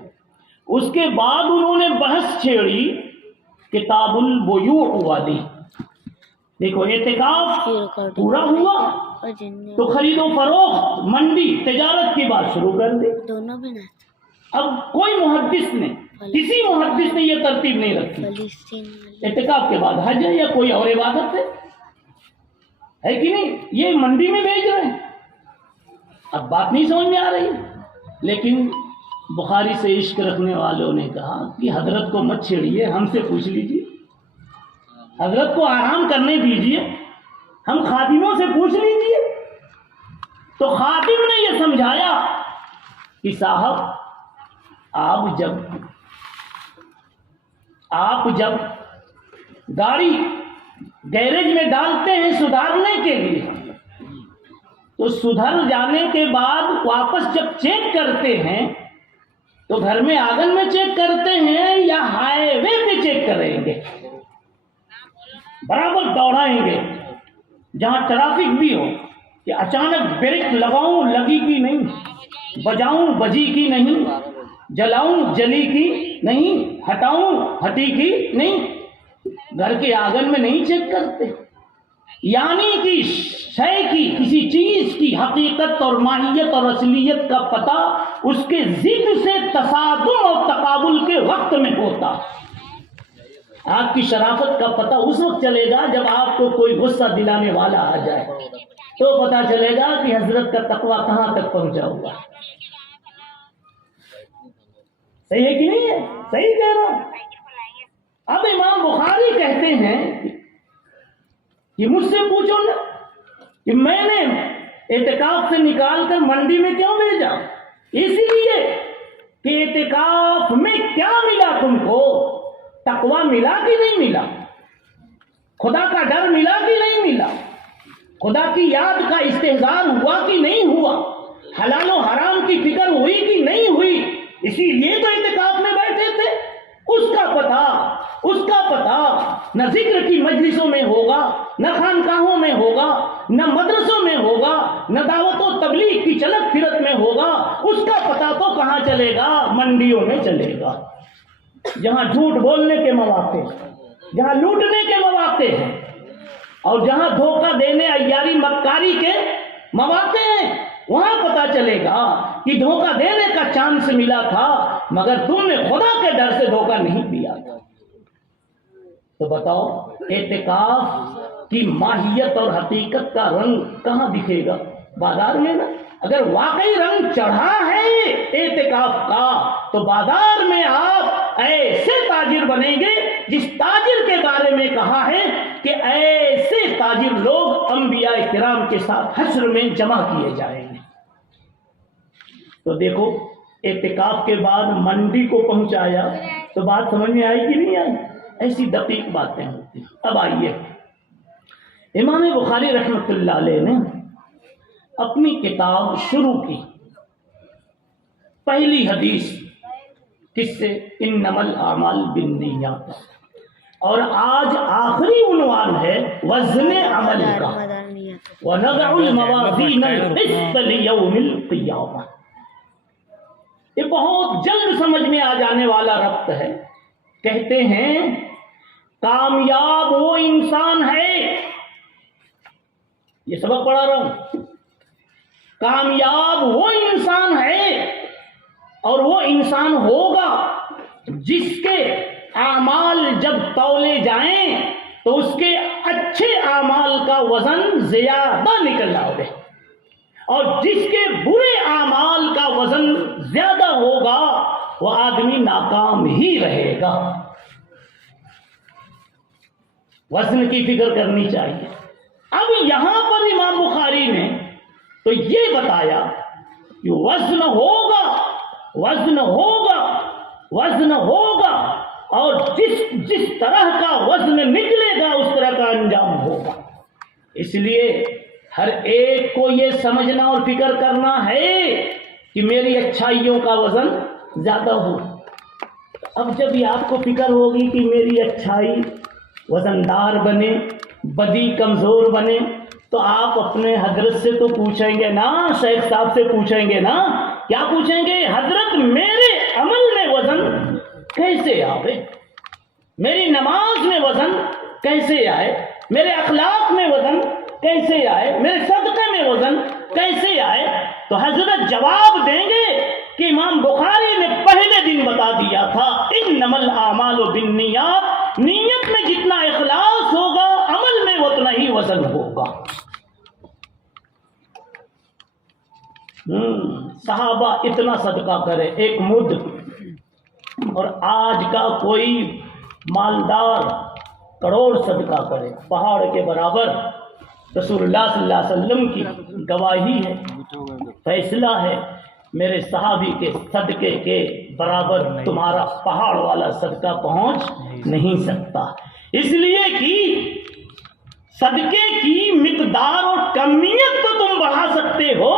اس کے بعد انہوں نے بحث چھیڑی کتاب البیوع والی. دیکھو اعتکاف پورا ہوا تو خرید و فروخت، منڈی، تجارت کی بات شروع کر دی. اب کوئی محدث نے، کسی محدث نے یہ ترتیب نہیں رکھی اعتکاف کے بعد حج ہے یا کوئی اور عبادت ہے کہ نہیں، یہ منڈی میں بیچ رہے ہیں. اب بات نہیں سمجھ میں آ رہی، لیکن بخاری سے عشق رکھنے والوں نے کہا کہ حضرت کو مت چھیڑیے، ہم سے پوچھ لیجیے، حضرت کو آرام کرنے دیجیے، ہم خادموں سے پوچھ لیجیے. تو خادم نے یہ سمجھایا کہ صاحب آپ جب گاڑی گیرج میں ڈالتے ہیں سدھارنے کے لیے، تو سدھر جانے کے بعد واپس جب چیک کرتے ہیں تو گھر میں آنگن میں چیک کرتے ہیں یا ہائی وے پہ چیک کریں گے؟ برابر دوڑائیں گے جہاں ٹریفک بھی ہو کہ اچانک بریک لگاؤں لگی کی نہیں، بجاؤں بجی کی نہیں، جلاؤں جلی کی نہیں، ہٹاؤں ہٹی کی نہیں. گھر کے آنگن میں نہیں چیک کرتے. یعنی کہ شے کی، کسی چیز کی حقیقت اور ماہیت اور اصلیت کا پتہ اس کے ضد سے تصادم اور تقابل کے وقت میں ہوتا. آپ کی شرافت کا پتہ اس وقت چلے گا جب آپ کو کوئی غصہ دلانے والا آ جائے، تو پتہ چلے گا کہ حضرت کا تقویٰ کہاں تک پہنچا ہوا. صحیح ہے کہ نہیں ہے؟ صحیح کہہ رہا ہوں. اب امام بخاری کہتے ہیں کہ مجھ سے پوچھو نا کہ میں نے اعتکاف سے نکال کر منڈی میں کیوں بھیجا؟ اسی لیے کہ اعتکاف میں کیا ملا تم کو؟ تقویٰ ملا کہ نہیں ملا؟ خدا کا ڈر ملا کہ نہیں ملا؟ خدا کی یاد کا استحضار ہوا کہ نہیں ہوا؟ حلال و حرام کی فکر ہوئی کہ نہیں ہوئی؟ اسی لیے تو اعتکاف میں بیٹھے تھے. اس کا پتہ نہ ذکر کی مجلسوں میں ہوگا، نہ خانقاہوں میں ہوگا، نہ مدرسوں میں ہوگا، نہ دعوت و تبلیغ کی چلک پھرت میں ہوگا. اس کا پتہ تو کہاں چلے گا؟ منڈیوں میں چلے گا، جہاں جھوٹ بولنے کے مواقع، جہاں لوٹنے کے مواقع ہیں، اور جہاں دھوکہ دینے، عیاری مکاری کے مواقع ہیں. وہاں پتہ چلے گا کہ دھوکہ دینے کا چانس ملا تھا مگر تم نے خدا کے ڈر سے دھوکہ نہیں دیا تھا. تو بتاؤ اعتکاف کی ماہیت اور حقیقت کا رنگ کہاں دکھے گا؟ بازار میں نا. اگر واقعی رنگ چڑھا ہے اعتکاف کا تو بازار میں آپ ایسے تاجر بنیں گے جس تاجر کے بارے میں کہا ہے کہ ایسے تاجر لوگ انبیاء کرام کے ساتھ حشر میں جمع کیے جائیں گے. تو دیکھو اعتکاف کے بعد منڈی کو پہنچایا تو بات سمجھ میں آئی کہ نہیں آئی؟ ایسی دقیق باتیں ہوتی ہیں. اب آئیے امام بخاری رحمۃ اللہ علیہ نے اپنی کتاب شروع کی. پہلی حدیث کس سے؟ انما الاعمال بالنیات. اور آج آخری عنوان ہے وزن عمل کا، ونضع الموازین القسط لیوم القیامہ. یہ بہت جلد سمجھ میں آ جانے والا ربط ہے. کہتے ہیں کامیاب وہ انسان ہے، یہ سبق پڑھا رہا ہوں، کامیاب وہ انسان ہے اور وہ انسان ہوگا جس کے اعمال جب تولے جائیں تو اس کے اچھے اعمال کا وزن زیادہ نکل آؤ گے، اور جس کے برے اعمال کا وزن زیادہ ہوگا وہ آدمی ناکام ہی رہے گا۔ وزن کی فکر کرنی چاہیے۔ اب یہاں پر امام بخاری نے تو یہ بتایا کہ وزن ہوگا، وزن ہوگا، وزن ہوگا، اور جس طرح کا وزن نکلے گا اس طرح کا انجام ہوگا۔ اس لیے ہر ایک کو یہ سمجھنا اور فکر کرنا ہے کہ میری اچھائیوں کا وزن زیادہ ہو۔ اب جب یہ آپ کو فکر ہوگی کہ میری اچھائی وزندار بنے، بدی کمزور بنے، تو آپ اپنے حضرت سے تو پوچھیں گے نا، شیخ صاحب سے پوچھیں گے نا، کیا پوچھیں گے؟ حضرت میرے عمل میں وزن کیسے آئے، میری نماز میں وزن کیسے آئے، میرے اخلاق میں وزن کیسے آئے، میرے صدقے میں وزن کیسے آئے؟ تو حضرت جواب دیں گے کہ امام بخاری نے پہلے دن بتا دیا تھا، انما الاعمال بالنیات، نیت میں جتنا اخلاص ہوگا عمل میں اتنا ہی وزن ہوگا۔ صحابہ اتنا صدقہ کرے ایک مد، اور آج کا کوئی مالدار کروڑ صدقہ کرے پہاڑ کے برابر۔ رسول اللہ صلی اللہ علیہ وسلم کی گواہی ہے، فیصلہ ہے، میرے صحابی کے صدقے کے برابر تمہارا پہاڑ والا صدقہ پہنچ نہیں سکتا۔ اس لیے کہ صدقے کی مقدار اور کمیت تو تم بڑھا سکتے ہو،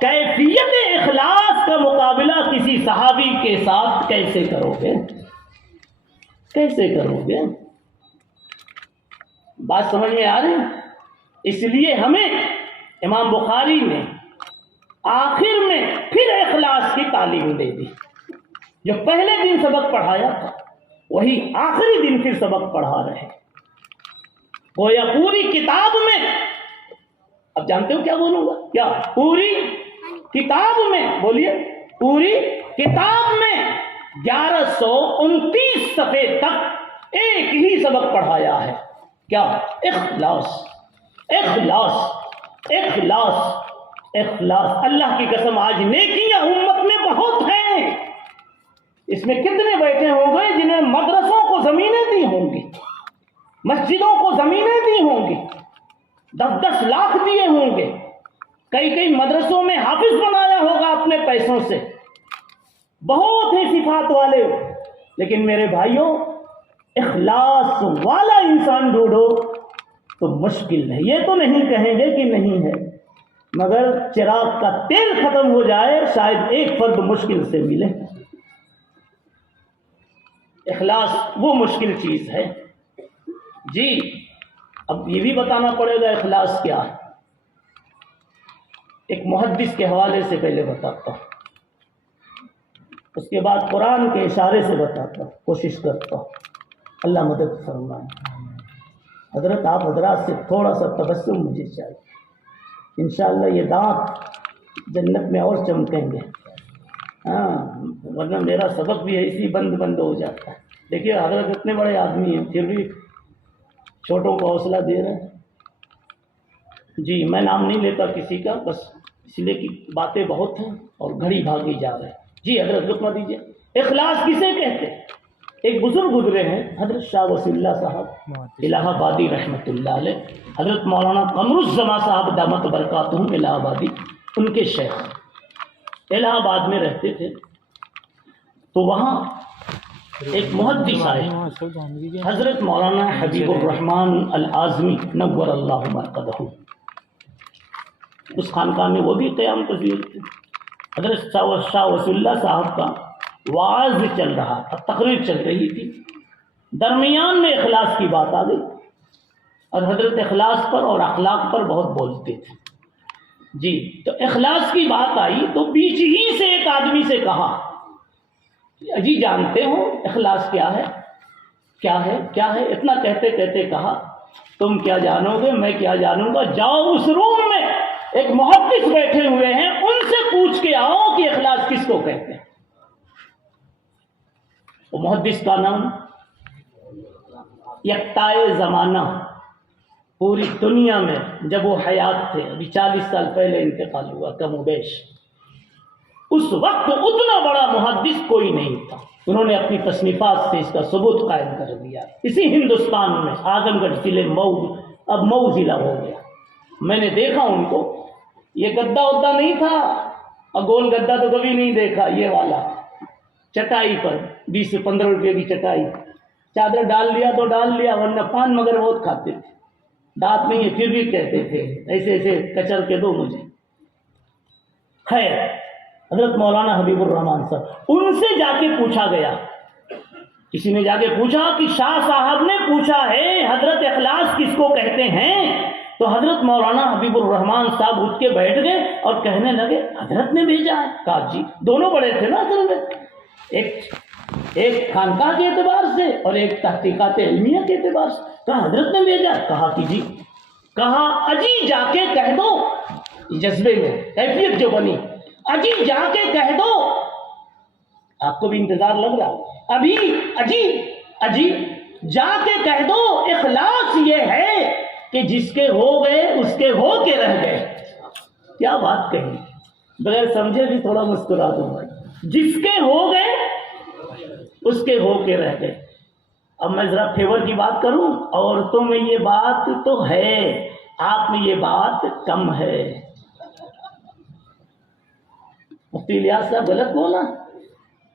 کیفیت اخلاص کا مقابلہ کسی صحابی کے ساتھ کیسے کرو گے؟ کیسے کرو گے؟ بات سمجھ میں آ رہی؟ اس لیے ہمیں امام بخاری نے آخر میں پھر اخلاص کی تعلیم دے دی۔ جو پہلے دن سبق پڑھایا تھا وہی آخری دن پھر سبق پڑھا رہے۔ گویا پوری کتاب میں، اب جانتے ہو کیا بولوں گا؟ کیا پوری کتاب میں؟ بولیے، پوری کتاب میں 1129 صفحے تک ایک ہی سبق پڑھایا ہے۔ کیا؟ اخلاص، اخلاص، اخلاص، اخلاص۔ اللہ کی قسم آج نیکیاں امت میں بہت ہیں، اس میں کتنے بیٹھے ہوں گے جنہیں مدرسوں کو زمینیں دی ہوں گی، مسجدوں کو زمینیں دی ہوں گی، 10-10 لاکھ دیے ہوں گے، کئی مدرسوں میں حافظ بنایا ہوگا اپنے پیسوں سے، بہت ہی صفات والے۔ لیکن میرے بھائیوں، اخلاص والا انسان ڈھونڈو تو مشکل ہے۔ یہ تو نہیں کہیں گے کہ نہیں ہے، مگر چراغ کا تیل ختم ہو جائے شاید ایک فرد مشکل سے ملے۔ اخلاص وہ مشکل چیز ہے جی۔ اب یہ بھی بتانا پڑے گا اخلاص کیا ہے۔ ایک محدث کے حوالے سے پہلے بتاتا ہوں، اس کے بعد قرآن کے اشارے سے بتاتا ہوں، کوشش کرتا ہوں، اللہ مدد فرمائے۔ حضرت آپ حضرات سے تھوڑا سا تبسم مجھے چاہیے، انشاءاللہ یہ دانت جنت میں اور چمکیں گے۔ ورنہ میرا سبق بھی ایسی بند ہو جاتا ہے۔ دیکھیے حضرت اتنے بڑے آدمی ہیں پھر بھی چھوٹوں کو حوصلہ دے رہے ہیں جی۔ میں نام نہیں لیتا کسی کا، بس اس لیے کہ باتیں بہت ہیں اور گھڑی بھاگی جا رہے ہیں جی۔ حضرت رکما دیجیے۔ اخلاص کسے کہتے ہیں؟ ایک بزرگ گزرے ہیں حضرت شاہ وسیع اللہ صاحب الہ آبادی رحمۃ اللہ علیہ، حضرت مولانا قمر الزما صاحب دامت برکاتہم الہ آبادی ان کے شیخ الہ آباد میں رہتے تھے۔ تو وہاں ایک محدث آئے حضرت مولانا حبیب الرحمن الاعظمی نور اللہ مرقدہ، اس خانقاہ میں وہ بھی قیام پذیر تھے۔ حضرت شاہ وسیع اللہ صاحب کا وعظ چل رہا تھا، تقریر چل رہی تھی، درمیان میں اخلاص کی بات آ گئی، اور حضرت اخلاص پر اور اخلاق پر بہت بولتے تھے جی۔ تو اخلاص کی بات آئی تو بیچ ہی سے ایک آدمی سے کہا، جی جانتے ہو اخلاص کیا ہے؟ کیا ہے؟ کیا ہے؟ اتنا کہتے کہتے کہا، تم کیا جانو گے، میں کیا جانوں گا، جاؤ اس روم میں ایک محدث بیٹھے ہوئے ہیں، ان سے پوچھ کے آؤ کہ اخلاص کس کو کہتے ہیں۔ وہ محدث کا نام یکتائے زمانہ پوری دنیا میں جب وہ حیات تھے، ابھی 40 سال پہلے انتقال ہوا کم و بیش، اس وقت اتنا بڑا محدث کوئی نہیں تھا. انہوں نے اپنی تصنیفات سے اس کا ثبوت قائم کر دیا. اسی ہندوستان میں اعظم گڑھ ضلع مئو، اب مئو ضلع ہو گیا. میں نے دیکھا ان کو، یہ گدا ہوتا نہیں تھا، اور گول گدا تو کبھی نہیں دیکھا، یہ والا چٹائی پر 20 سے 15 روپے کی چٹائی، چادر ڈال لیا تو ڈال لیا، ورنہ پان مگر بہت کھاتے تھے. دانت نہیں ہے پھر بھی کہتے تھے ایسے ایسے کچر کے دو مجھے. خیر، حضرت مولانا حبیب الرحمان صاحب، ان سے جا کے پوچھا گیا، کسی نے جا کے پوچھا کہ شاہ صاحب نے پوچھا ہے حضرت اخلاص کس کو کہتے ہیں؟ تو حضرت مولانا حبیب الرحمان صاحب اٹھ کے بیٹھ گئے اور کہنے لگے حضرت نے بھیجا ہے. کہا جی، دونوں بڑے تھے نا اصل میں، ایک خانقاہ کے اعتبار سے اور ایک تحقیقات علمیہ کے اعتبار سے. کہا حضرت نے بھیجا. کہا کہ جی. کہا اجی جا کے کہہ دو، جذبے میں کیفیت جو بنی، اجی جا کے کہہ دو. آپ کو بھی انتظار لگ رہا، ابھی اجی جا کے کہہ دو اخلاص یہ ہے کہ جس کے ہو گئے اس کے ہو کے رہ گئے. کیا بات کہی، بغیر سمجھے بھی تھوڑا مسکرا دوں بھائی. جس کے ہو گئے اس کے ہو کے رہ گئے. اب میں ذرا فیور کی بات کروں، عورتوں میں یہ بات تو ہے، آپ میں یہ بات کم ہے. مفتی الیاس صاحب غلط بولا،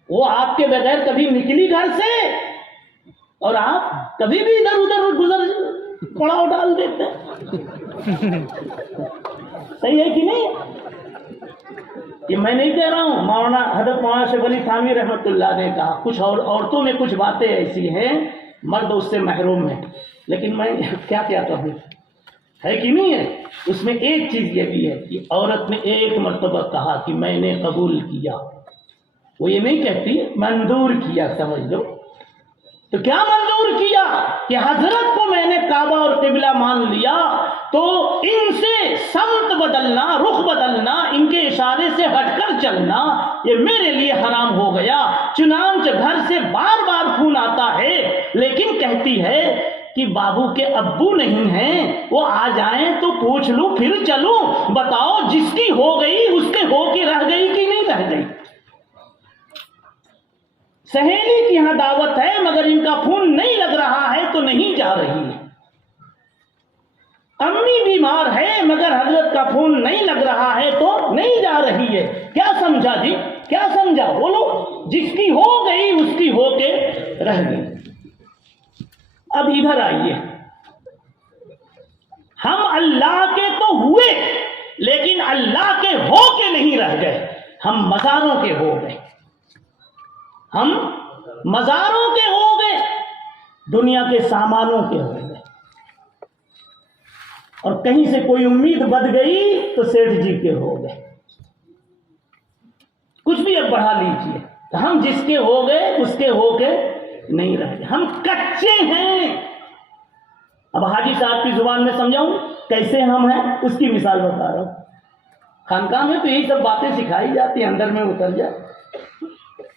وہ آپ کے بغیر کبھی نکلی گھر سے اور آپ کبھی بھی ادھر ادھر گزر پڑاؤ ڈال دیتے. صحیح ہے کہ نہیں؟ یہ میں نہیں کہہ رہا ہوں، حضرت مولانا شیخ علی تھانوی رحمۃ اللہ نے کہا کچھ عورتوں میں کچھ باتیں ایسی ہیں مرد اس سے محروم ہیں، لیکن میں کیا کہوں، ہے کہ نہیں ہے. اس میں ایک چیز یہ بھی ہے کہ عورت نے ایک مرتبہ کہا کہ میں نے قبول کیا، وہ یہ نہیں کہتی منظور کیا، سمجھ لو. تو کیا منظور کیا کہ حضرت کو میں نے کعبہ اور قبلہ مان لیا تو ان سے سمت بدلنا، رخ بدلنا، ان کے اشارے سے ہٹ کر چلنا یہ میرے لیے حرام ہو گیا. چنانچہ گھر سے بار بار فون آتا ہے لیکن کہتی ہے کہ بابو کے ابو نہیں ہیں، وہ آ جائیں تو پوچھ لوں پھر چلوں. بتاؤ جس کی ہو گئی اس کے ہو کے رہ گئی کہ نہیں رہ گئی؟ سہیلی کی یہاں دعوت ہے مگر ان کا فون نہیں لگ رہا ہے تو نہیں جا رہی ہے. امی بیمار ہے مگر حضرت کا فون نہیں لگ رہا ہے تو نہیں جا رہی ہے. کیا سمجھا جی، کیا سمجھا؟ بولو. جس کی ہو گئی اس کی ہو کے رہ گئی. اب ادھر آئیے، ہم اللہ کے تو ہوئے لیکن اللہ کے ہو کے نہیں رہ گئے، ہم مزاروں کے ہو گئے. ہم مزاروں کے ہو گئے، دنیا کے سامانوں کے ہو گئے. اور کہیں سے کوئی امید بد گئی تو سیٹھ جی کے ہو گئے. کچھ بھی اب بڑھا لیجئے، ہم جس کے ہو گئے اس کے ہو کے نہیں رہ گئے، ہم کچے ہیں. اب حاجی صاحب کی زبان میں سمجھاؤں کیسے ہم ہیں، اس کی مثال بتا رہا ہوں. خانقاہ میں تو یہی سب باتیں سکھائی جاتی ہیں، اندر میں اتر جائے.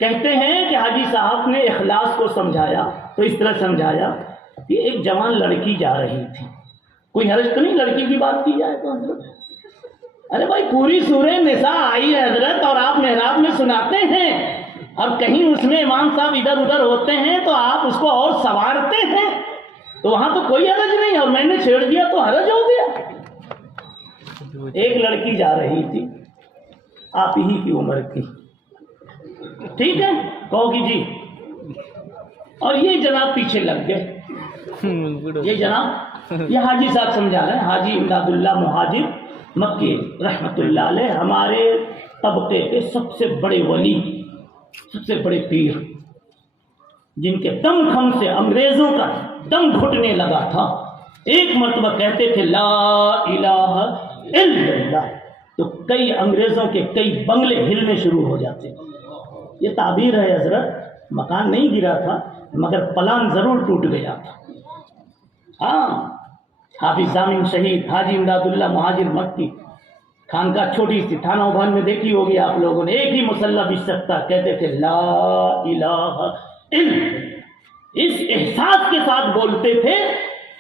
کہتے ہیں کہ حاجی صاحب نے اخلاص کو سمجھایا تو اس طرح سمجھایا کہ ایک جوان لڑکی جا رہی تھی. کوئی حرج تو نہیں لڑکی کی بات کی جائے تو حضرت؟ ارے بھائی پوری سورہ نساء آئی ہے حضرت اور آپ محراب میں سناتے ہیں، اب کہیں اس میں امام صاحب ادھر ادھر ہوتے ہیں تو آپ اس کو اور سنوارتے ہیں، تو وہاں تو کوئی حرج نہیں، اور میں نے چھیڑ دیا تو حرج ہو گیا. ایک لڑکی جا رہی تھی آپ ہی کی عمر کی، ٹھیک ہے، کہو کہ جی، اور یہ جناب پیچھے لگ گئے. یہ جناب، یہ حاجی صاحب سمجھا رہے ہیں، حاجی امداد اللہ مہاجر مکی رحمت اللہ علیہ، ہمارے طبقے کے سب سے بڑے ولی، سب سے بڑے پیر، جن کے دم خم سے انگریزوں کا دم گھٹنے لگا تھا. ایک مرتبہ کہتے تھے لا الہ الا اللہ تو کئی انگریزوں کے کئی بنگلے ہلنے شروع ہو جاتے. یہ تعبیر ہے حضرت، مکان نہیں گرا تھا مگر پلان ضرور ٹوٹ گیا تھا. ہاں، حافظ ضامن شہید حاجی امداد اللہ مہاجر مکی، خانقاہ چھوٹی سی تھانہ بھان میں دیکھی ہوگی آپ لوگوں نے، ایک ہی مسلح بچ سکتا، کہتے تھے لا الہ الا اللہ. اس احساس کے ساتھ بولتے تھے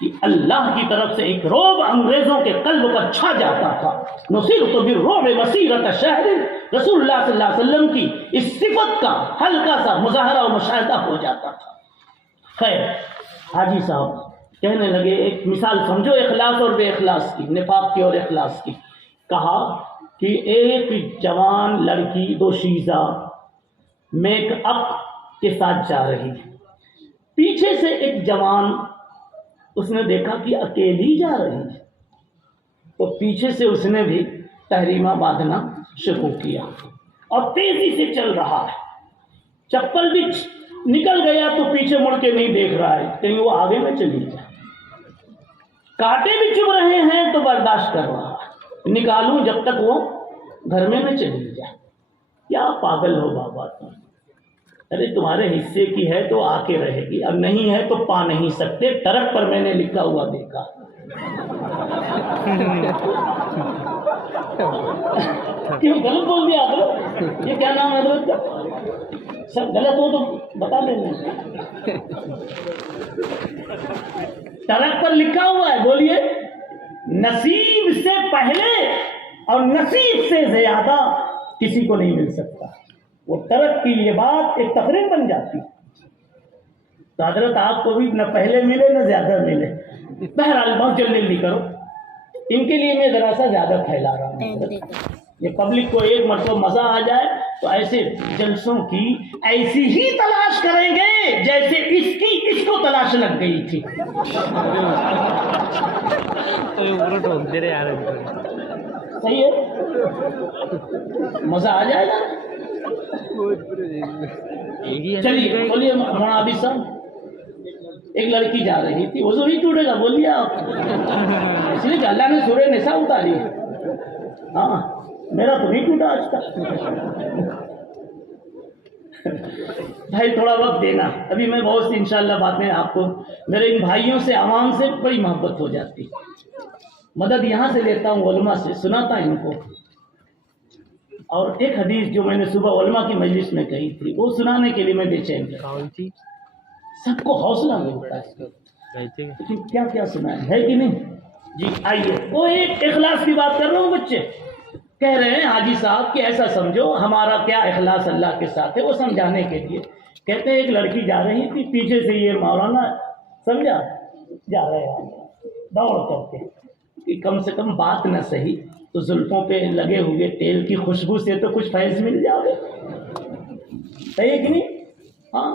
کہ اللہ کی طرف سے ایک رعب انگریزوں کے قلب پر چھا جاتا تھا. نصرت بالرعب مسیرۃ شہر، رسول اللہ صلی اللہ علیہ وسلم کی اس صفت کا ہلکا سا مظاہرہ و مشاہدہ ہو جاتا تھا. خیر، حاجی صاحب کہنے لگے ایک مثال سمجھو اخلاص اور بے اخلاص کی، نفاق کی اور اخلاص کی. کہا کہ ایک جوان لڑکی دوشیزہ میک اپ کے ساتھ جا رہی ہے. پیچھے سے ایک جوان اس نے دیکھا کہ اکیلی جا رہی ہے، تو پیچھے سے اس نے بھی تحریمہ باندھنا شروع کیا اور تیزی سے چل رہا ہے. چپل بھی نکل گیا تو پیچھے مڑ کے نہیں دیکھ رہا ہے کہیں وہ آگے میں چلی جائے. کانٹے بھی چبھ رہے ہیں تو برداشت کر رہا ہے، نکالوں جب تک وہ گھر میں نہ چلی جائے. کیا پاگل ہو بابا تم، ارے تمہارے حصے کی ہے تو آ کے رہے گی، اب نہیں ہے تو پا نہیں سکتے. ٹرک پر میں نے لکھا ہوا دیکھا. کیوں غلط بول دیا حضرت؟ یہ کیا نام ہے حضرت کا؟ سب غلط ہو تو بتا دینا. ٹرک پر لکھا ہوا ہے، بولیے. نصیب سے پہلے اور نصیب سے زیادہ کسی کو نہیں مل سکتا. وہ ٹرک کی یہ بات ایک تقریر بن جاتی. تو حضرت آپ کو بھی نہ پہلے ملے نہ زیادہ ملے. بہرحال بہت جلدی کرو، ان کے لیے میں ذرا سا زیادہ پھیلا رہا ہوں. یہ پبلک کو ایک مرتبہ مزہ آ جائے تو ایسے جلسوں کی ایسی ہی تلاش کریں گے جیسے اس کو تلاش لگ گئی تھی. صحیح ہے، مزہ آ جائے گا. چلیے بولیے مولانا عابد صاحب. ایک لڑکی جا رہی تھی، وضو نہیں ٹوٹے گا بولیے آپ، اس لیے کہ اللہ نے سورہ نساء اتاری. ہاں میرا تو نہیں ٹوٹا آج تک. بھائی تھوڑا وقت دینا، ابھی میں بہت سی انشاءاللہ باتیں آپ کو، میرے ان بھائیوں سے عوام سے بڑی محبت ہو جاتی. مدد یہاں سے لیتا ہوں، علماء سے سناتا ان کو. اور ایک حدیث جو میں نے صبح علماء کی مجلس میں کہی تھی وہ سنانے کے لیے میں بے چین تھا. سب کو حوصلہ ملتا ہے لیکن کیا کیا سنا ہے کہ نہیں. جی آئیے، وہ ایک اخلاص کی بات کر رہا ہوں. بچے کہہ رہے ہیں حاجی صاحب کہ ایسا سمجھو ہمارا کیا اخلاص اللہ کے ساتھ ہے، وہ سمجھانے کے لیے کہتے ہیں ایک لڑکی جا رہی تھی، پیچھے سے یہ مولانا سمجھا جا رہے ہیں دوڑ کر کے کہ کم سے کم بات نہ صحیح تو زلفوں پہ لگے ہوئے تیل کی خوشبو سے تو کچھ فیض مل جائے. صحیح کہ نہیں؟ ہاں،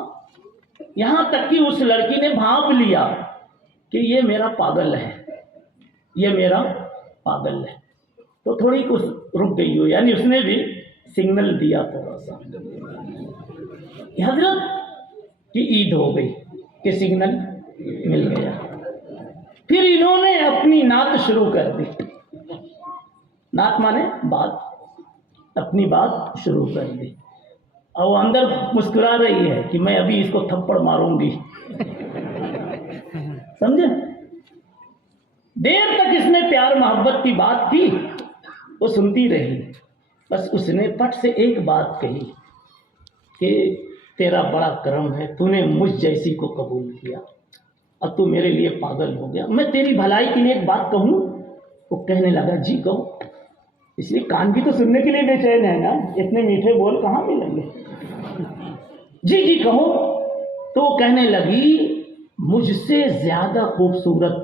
یہاں تک کہ اس لڑکی نے بھانپ لیا کہ یہ میرا پاگل ہے، یہ میرا پاگل ہے، تو تھوڑی کچھ رک گئی ہو، یعنی اس نے بھی سگنل دیا تھوڑا سا. حضرت کی عید ہو گئی کہ سگنل مل گیا. پھر انہوں نے اپنی نعت شروع کر دی. نعت مانے بات، اپنی بات شروع کر دی. اور وہ اندر مسکرا رہی ہے کہ میں ابھی اس کو تھپڑ ماروں گی. سمجھے؟ دیر تک اس نے پیار محبت کی بات کی، وہ سنتی رہی. بس اس نے پٹ سے ایک بات کہی کہ تیرا بڑا کرم ہے، تو نے مجھ جیسی کو قبول کیا، اب تو میرے لیے پاگل ہو گیا. میں تیری بھلائی کے لیے ایک بات کہوں؟ وہ کہنے لگا جی کہو. اس لیے کان بھی تو سننے کے لیے بے چین ہے نا، اتنے میٹھے بول کہاں ملیں گے. جی جی کہو. تو وہ کہنے لگی مجھ سے زیادہ خوبصورت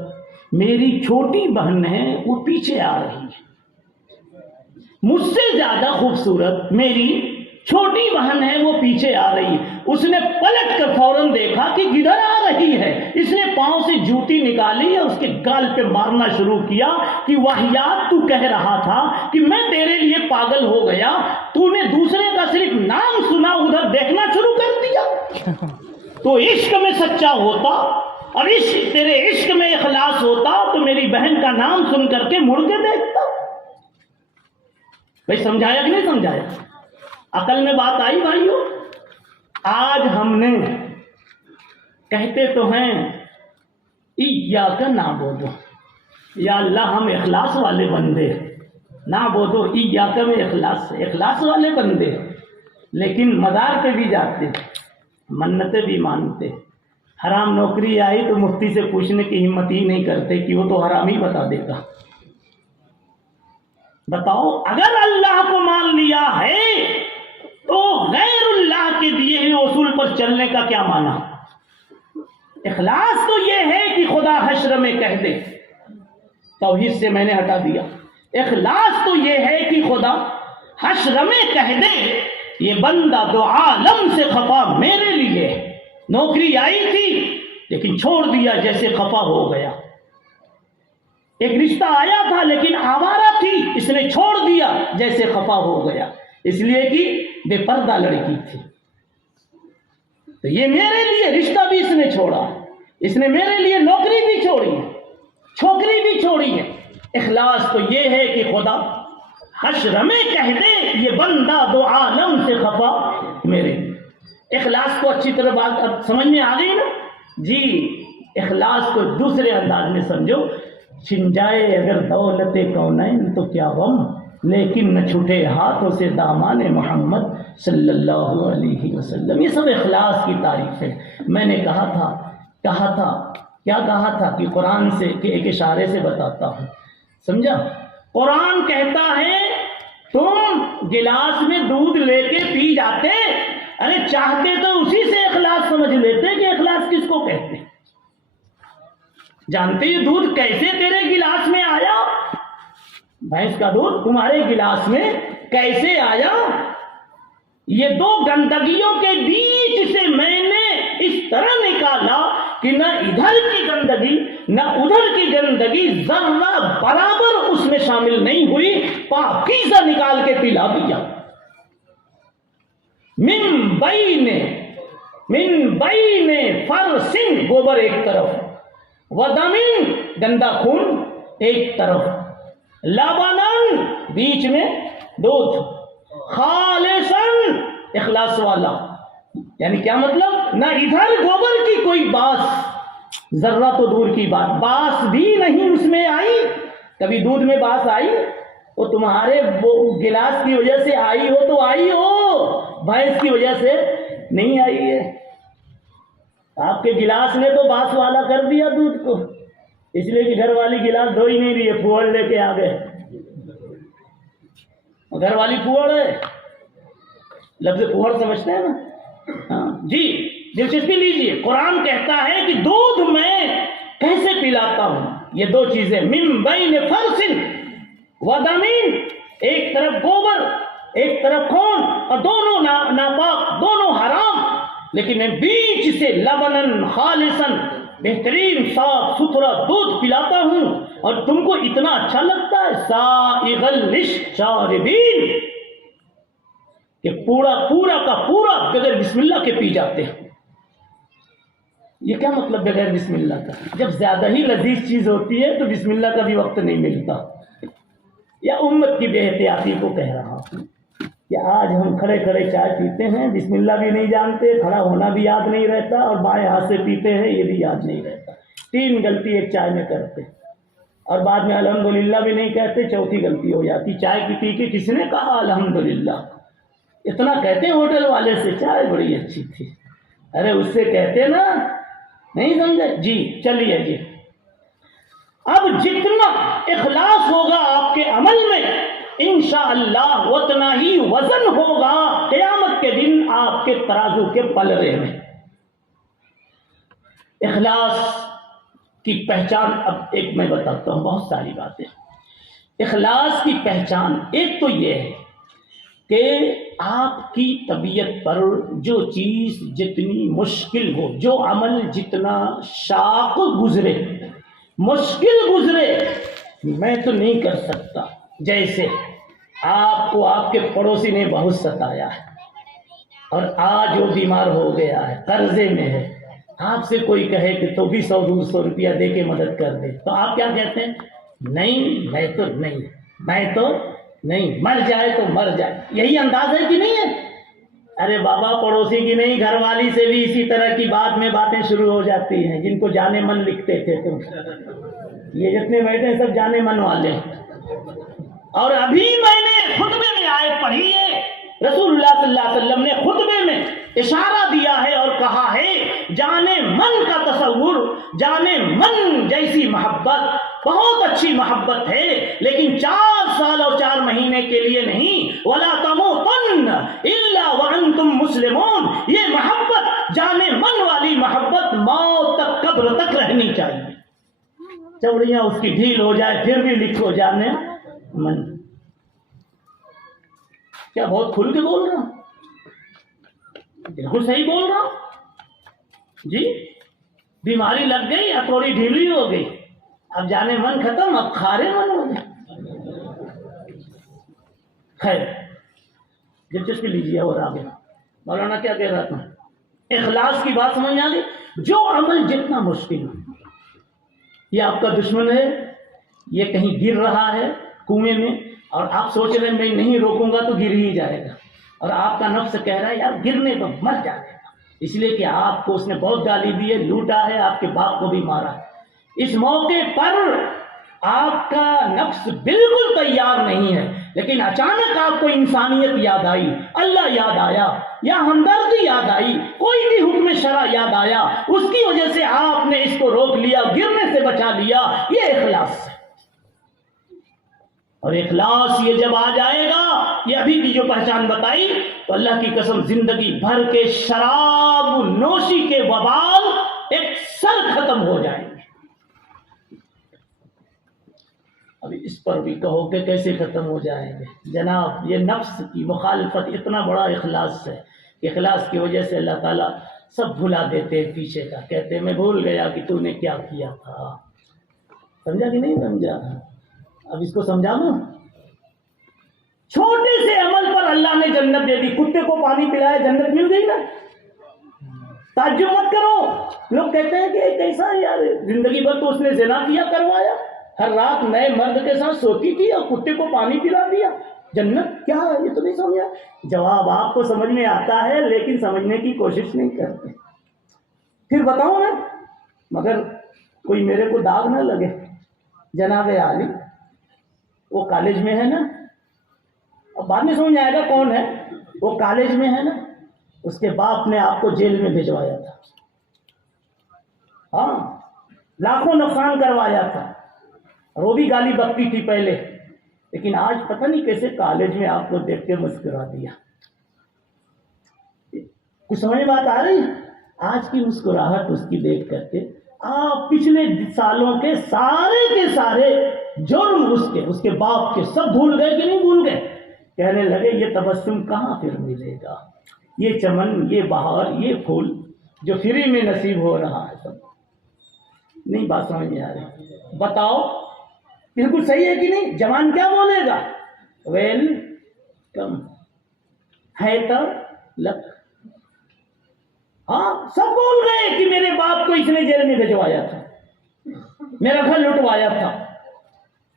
میری چھوٹی بہن ہے، وہ پیچھے آ رہی ہے. مجھ سے زیادہ خوبصورت میری چھوٹی بہن ہے، وہ پیچھے آ رہی. اس نے پلٹ کر فوراً دیکھا کہ کدھر آ رہی ہے. اس نے پاؤں سے جوتی نکالی اور اس کے گال پہ مارنا شروع کیا کہ واہیات تو کہہ رہا تھا کہ میں تیرے لیے پاگل ہو گیا، تو نے دوسرے کا صرف نام سنا ادھر دیکھنا شروع کر دیا. تو عشق میں سچا ہوتا اور تیرے عشق میں اخلاص ہوتا تو میری بہن کا نام سن کر کے مڑ کے دیکھتا. بھائی سمجھایا کہ نہیں سمجھایا؟ عقل میں بات آئی بھائیو؟ آج ہم نے کہتے تو ہیں ایاک نعبدو، یا اللہ ہم اخلاص والے بندے، نعبدو ایاک میں اخلاص والے بندے، لیکن مزار پہ بھی جاتے، منتیں بھی مانتے، حرام نوکری آئی تو مفتی سے پوچھنے کی ہمت ہی نہیں کرتے کہ وہ تو حرام ہی بتا دے گا. بتاؤ اگر اللہ کو مان لیا ہے تو غیر اللہ کے دیے ہوئے اصول پر چلنے کا کیا معنی؟ اخلاص تو یہ ہے کہ خدا حشر میں کہہ دے، توحید سے میں نے ہٹا دیا. اخلاص تو یہ ہے کہ خدا حشر میں کہہ دے یہ بندہ دو عالم سے خفا میرے لیے، نوکری آئی تھی لیکن چھوڑ دیا جیسے خفا ہو گیا. ایک رشتہ آیا تھا لیکن آوارہ تھی، اس نے چھوڑ دیا جیسے خفا ہو گیا، اس لیے کہ بے پردہ لڑکی تھی. تو یہ میرے لیے رشتہ بھی اس نے چھوڑا، اس نے میرے لیے نوکری بھی چھوڑی ہے، چھوکری بھی چھوڑی ہے. اخلاص تو یہ ہے کہ خدا حشر میں کہہ دے یہ بندہ دو عالم سے خفا میرے لیے. اخلاص کو اچھی طرح بات اب سمجھ میں آ گئی نا جی. اخلاص کو دوسرے انداز میں سمجھو، چھن جائے اگر دولت کونین تو کیا غم، لیکن نہ چھوٹے ہاتھوں سے دامان محمد صلی اللہ علیہ وسلم. یہ سب اخلاص کی تعریف ہے. میں نے کہا تھا کہ قرآن سے کہ ایک اشارے سے بتاتا ہوں، سمجھا؟ قرآن کہتا ہے تم گلاس میں دودھ لے کے پی جاتے، ارے چاہتے تو اسی سے اخلاص سمجھ لیتے کہ اخلاص کس کو کہتے. جانتے یہ دودھ کیسے تیرے گلاس میں آیا؟ بھینس کا دودھ تمہارے گلاس میں کیسے آیا؟ یہ دو گندگیوں کے بیچ سے میں نے اس طرح نکالا کہ نہ ادھر کی گندگی نہ ادھر کی گندگی ذرہ برابر اس میں شامل نہیں ہوئی، پاکیزہ نکال کے پلا دیا. من بین فرس، گوبر ایک طرف، ودمن گندا خون ایک طرف، لبنن بیچ میں دودھ، خالصن اخلاص والا. یعنی کیا مطلب؟ نہ ادھر گوبر کی کوئی باس، ذرہ تو دور کی بات، باس بھی نہیں اس میں آئی. کبھی دودھ میں باس آئی؟ وہ تمہارے گلاس کی وجہ سے آئی ہو تو آئی ہو، بھینس کی وجہ سے نہیں آئی ہے. آپ کے گلاس نے تو باس والا کر دیا دودھ کو، اس لیے کہ گھر والی گلاس دھو ہی نہیں رہی ہے، پھوڑ لے کے آ گئے. گھر والی پھوڑ ہے، لفظ پھوڑ سمجھتے ہیں نا؟ ہاں جی. دلچسپی لیجیے، قرآن کہتا ہے کہ دودھ میں کیسے پلاتا ہوں. یہ دو چیزیں، من بین فرس ودمین، ایک طرف گوبر ایک طرف خون، اور دونوں ناپاک، دونوں حرام، لیکن میں بیچ سے لبنن خالصن، بہترین صاف ستھرا دودھ پلاتا ہوں. اور تم کو اتنا اچھا لگتا ہے، سائغ للشاربین، کہ پورا کا پورا بغیر بسم اللہ کے پی جاتے ہیں. یہ کیا مطلب بغیر بسم اللہ کا؟ جب زیادہ ہی لذیذ چیز ہوتی ہے تو بسم اللہ کا بھی وقت نہیں ملتا. یا امت کی بے احتیاطی کو کہہ رہا ہوں کہ آج ہم کھڑے کھڑے چائے پیتے ہیں، بسم اللہ بھی نہیں جانتے، کھڑا ہونا بھی یاد نہیں رہتا، اور بائیں ہاتھ سے پیتے ہیں یہ بھی یاد نہیں رہتا. 3 غلطی ایک چائے میں کرتے، اور بعد میں الحمدللہ بھی نہیں کہتے، چوتھی غلطی ہو جاتی. چائے کی پی کے کس نے کہا الحمدللہ؟ اتنا کہتے ہوٹل والے سے چائے بڑی اچھی تھی، ارے اس سے کہتے نا، نہیں سمجھے جی. چلیے جی، اب جتنا اخلاص ہوگا آپ کے عمل میں انشاءاللہ اتنا ہی وزن ہوگا قیامت کے دن آپ کے ترازو کے پلڑے میں. اخلاص کی پہچان اب ایک میں بتاتا ہوں، بہت ساری باتیں. اخلاص کی پہچان ایک تو یہ ہے کہ آپ کی طبیعت پر جو چیز جتنی مشکل ہو، جو عمل جتنا شاق گزرے، مشکل گزرے، میں تو نہیں کر سکتا. جیسے آپ کو آپ کے پڑوسی نے بہت ستایا ہے اور آج وہ بیمار ہو گیا ہے، قرضے میں ہے، آپ سے کوئی کہے کہ تو بھی 100-200 روپیہ دے کے مدد کر دے، تو آپ کیا کہتے ہیں؟ نہیں، میں تو نہیں، مر جائے تو مر جائے. یہی انداز ہے کہ نہیں ہے؟ ارے بابا، پڑوسی کی نہیں، گھر والی سے بھی اسی طرح کی باتیں شروع ہو جاتی ہیں. جن کو جانے من لکھتے تھے تم، یہ جتنے بیٹھے ہیں سب جانے من والے ہیں. اور ابھی میں نے خطبے میں آیت پڑھی ہے، رسول اللہ صلی اللہ علیہ وسلم نے خطبے میں اشارہ دیا ہے اور کہا ہے جانے من کا تصور، جانے من جیسی محبت بہت اچھی محبت ہے، لیکن 4 سال اور 4 مہینے کے لیے نہیں۔ وَلَا تَمُوتُنَّ إِلَّا وَأَنْتُمْ مُسْلِمُونَ، یہ محبت جانے من والی محبت موت تک، قبر تک رہنی چاہیے۔ چوڑیاں اس کی ڈھیل ہو جائے پھر بھی لکھو جانے من۔ کیا بہت کھل کے بول رہا ہوں؟ بالکل صحیح بول رہا ہوں جی۔ بیماری لگ گئی یا تھوڑی ڈھیلی ہو گئی، اب جانے من ختم، اب کھارے من ہو گئے۔ خیر، دلچسپی لیجیے اور آگے مولانا کیا کہہ رہا تھا؟ اخلاص کی بات سمجھ آ گئی۔ جو عمل جتنا مشکل ہو، یہ آپ کا دشمن ہے، یہ کہیں گر رہا ہے کنویں میں اور آپ سوچ رہے ہیں میں نہیں روکوں گا تو گر ہی جائے گا، اور آپ کا نفس کہہ رہا ہے یار گرنے تو مر جائے گا، اس لیے کہ آپ کو اس نے بہت گالی دی ہے، لوٹا ہے، آپ کے باپ کو بھی مارا ہے۔ اس موقع پر آپ کا نفس بالکل تیار نہیں ہے، لیکن اچانک آپ کو انسانیت یاد آئی، اللہ یاد آیا، یا ہمدردی یاد آئی، کوئی بھی حکم شرع یاد آیا، اس کی وجہ سے آپ نے اس کو روک لیا، گرنے سے بچا لیا۔ یہ اخلاص ہے۔ اور اخلاص یہ جب آ جائے گا، یہ ابھی کی جو پہچان بتائی، تو اللہ کی قسم زندگی بھر کے شراب نوشی کے وبال ایک سر ختم ہو جائیں گے۔ ابھی اس پر بھی کہو کہ کیسے ختم ہو جائیں گے؟ جناب، یہ نفس کی مخالفت اتنا بڑا اخلاص ہے کہ اخلاص کی وجہ سے اللہ تعالیٰ سب بھلا دیتے ہیں، پیچھے کا کہتے ہیں میں بھول گیا کہ تو نے کیا کیا تھا۔ سمجھا کہ نہیں سمجھا؟ اب اس کو سمجھانا، چھوٹے سے عمل پر اللہ نے جنت دے دی۔ کتے کو پانی پلایا، جنت مل گئی نا۔ تعجب مت کرو، لوگ کہتے ہیں کہ کیسا یار، زندگی بھر تو اس نے زنا کیا، کروایا، ہر رات نئے مرد کے ساتھ سوتی تھی اور کتے کو پانی پلا دیا، جنت کیا ہے؟ یہ تو نہیں سمجھا۔ جواب آپ کو سمجھ میں آتا ہے لیکن سمجھنے کی کوشش نہیں کرتے۔ پھر بتاؤں میں، مگر کوئی میرے کو داغ نہ لگے، جناب عالی وہ کالج میں ہے نا، اب بعد میں سمجھ آئے گا کون ہے، وہ کالج میں ہے نا، اس کے باپ نے آپ کو جیل میں بھجوایا تھا، ہاں لاکھوں نقصان کروایا تھا، اور وہ بھی گالی بکتی تھی پہلے، لیکن آج پتہ نہیں کیسے کالج میں آپ کو دیکھ کے مسکرا دیا۔ کچھ سمجھ بات آ رہی ہے؟ آج کی مسکراہٹ اس کی دیکھ کر کے آپ پچھلے سالوں کے سارے جرم اس کے باپ کے سب بھول گئے کہ نہیں بھول گئے؟ کہنے لگے یہ تبسم کہاں پھر ملے گا، یہ چمن، یہ بہار، یہ پھول جو فری میں نصیب ہو رہا ہے، سب نہیں بات سمجھ میں آ رہی؟ بتاؤ بالکل صحیح ہے کہ نہیں؟ جوان کیا بولے گا؟ ویل کم ہے تو لک۔ ہاں سب بول گئے کہ میرے باپ کو اس نے جیل میں بھجوایا تھا، میرا گھر لٹوایا تھا،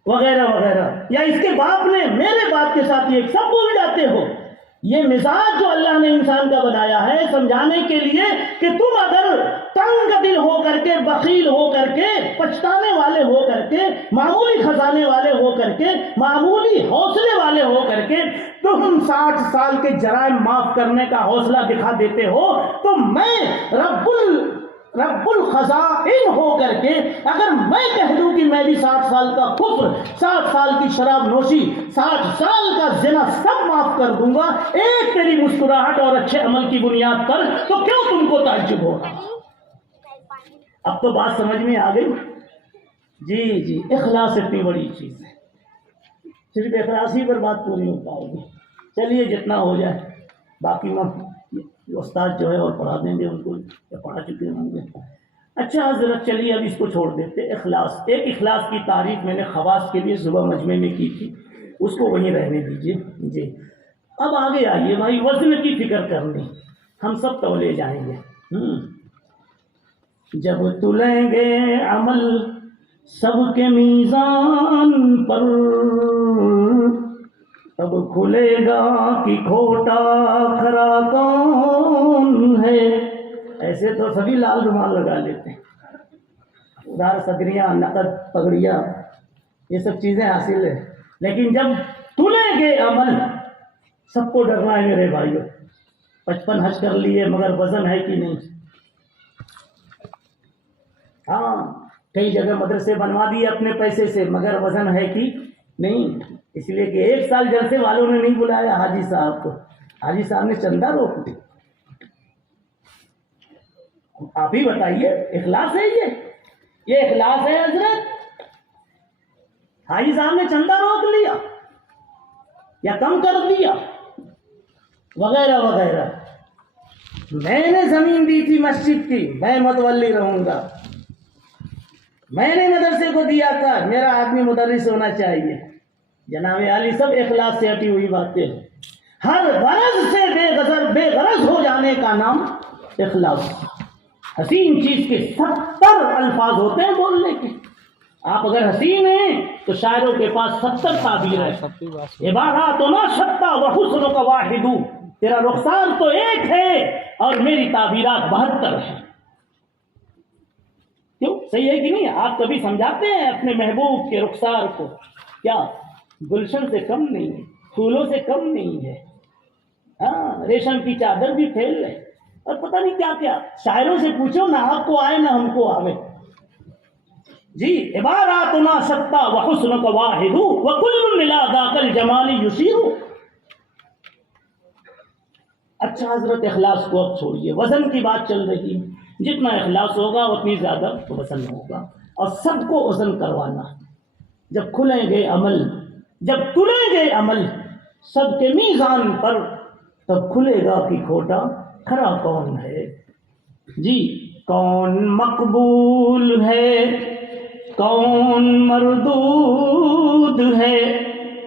وغیرہ وغیرہ، یا اس کے باپ نے میرے باپ کے ساتھ، یہ سب بول جاتے ہو۔ یہ مزاج جو اللہ نے انسان کا بنایا ہے سمجھانے کے لیے کہ تم اگر تنگ دل ہو کر کے، بخیل ہو کر کے، پچھتانے والے ہو کر کے، معمولی خزانے والے ہو کر کے، معمولی حوصلے والے ہو کر کے تم 60 سال کے جرائم معاف کرنے کا حوصلہ دکھا دیتے ہو، تو میں رب الخزائن ہو کر کے اگر میں کہہ دوں کہ میں بھی 60 سال کا کفر، 60 سال کی شراب نوشی، 60 سال کا زنا سب معاف کر دوں گا ایک تیری مسکراہٹ اور اچھے عمل کی بنیاد پر، تو کیوں تم کو تعجب ہو رہا؟ اب تو بات سمجھ میں آ گئی؟ جی اخلاص اتنی بڑی چیز ہے، صرف اخلاص ہی پر بات پوری ہو پائے گی۔ چلیے جتنا ہو جائے، باقی میں استاد جو ہے اور پڑھا دیں گے ان کو، یا پڑھا چکے ہوں گے۔ اچھا حضرت چلیے اب اس کو چھوڑ دیتے۔ اخلاص، ایک اخلاص کی تعریف میں نے خواص کے لیے صبح مجمع میں کی تھی، اس کو وہیں رہنے دیجیے۔ جی اب آگے آئیے بھائی، وزن کی فکر کرنی، ہم سب تولے جائیں گے۔ جب تلیں گے عمل سب کے میزان پر، تب کھلے گا کہ کھوٹا کھرا کون ہے۔ ایسے تو سبھی لال رومال لگا لیتے ہیں، ادھار صدریاں، نقد پگڑیاں، یہ سب چیزیں حاصل ہے، لیکن جب تلیں گے عمل، سب کو ڈرنا ہے میرے بھائیوں۔ 55 حج کر لیے مگر وزن ہے کہ نہیں؟ ہاں کئی جگہ مدرسے بنوا دیے اپنے پیسے سے، مگر وزن ہے کہ نہیں، اس لیے کہ 1 سال جلسے والوں نے نہیں بلایا حاجی صاحب کو، حاجی صاحب نے چندہ روک دیا۔ آپ ہی بتائیے، اخلاص ہے یہ اخلاص ہے حضرت؟ حاجی صاحب نے چندہ روک لیا یا کم کر دیا وغیرہ وغیرہ۔ میں نے زمین دی تھی مسجد کی، میں متولی رہوں گا، میں نے مدرسے کو دیا تھا، میرا آدمی مدرس ہونا چاہیے۔ جناب عالی سب اخلاص سے ہٹی ہوئی باتیں ہیں۔ ہر غرض سے بے غرض ہو جانے کا نام اخلاص۔ حسین چیز کے 70 الفاظ ہوتے ہیں بولنے کے۔ آپ اگر حسین ہیں تو شاعروں کے پاس 70 تعبیر ہے۔ عباراتنا شتیٰ وحسنک واحد، تیرا رخسار تو ایک ہے اور میری تعبیرات 72 ہیں۔ کیوں؟ صحیح ہے کہ نہیں؟ آپ کبھی سمجھاتے ہیں اپنے محبوب کے رخسار کو؟ کیا گلشن سے کم نہیں ہے، پھولوں سے کم نہیں ہے، ہاں ریشم کی چادر بھی پھیل رہے اور پتہ نہیں کیا کیا۔ شاعروں سے پوچھو نہ آپ کو آئے نہ ہم کو آوے۔ جی عباراتنا شتیٰ وحسنک واحد وکل الی ذاک الجمال یشیر۔ اچھا حضرت اخلاص کو اب چھوڑیے، وزن کی بات چل رہی ہے۔ جتنا اخلاص ہوگا اتنی زیادہ وزن ہوگا، اور سب کو وزن کروانا۔ جب کھلیں گے عمل، جب تلیں گے عمل سب کے میزان پر، تب کھلے گا کہ کھوٹا کھرا کون ہے۔ جی کون مقبول ہے کون مردود ہے،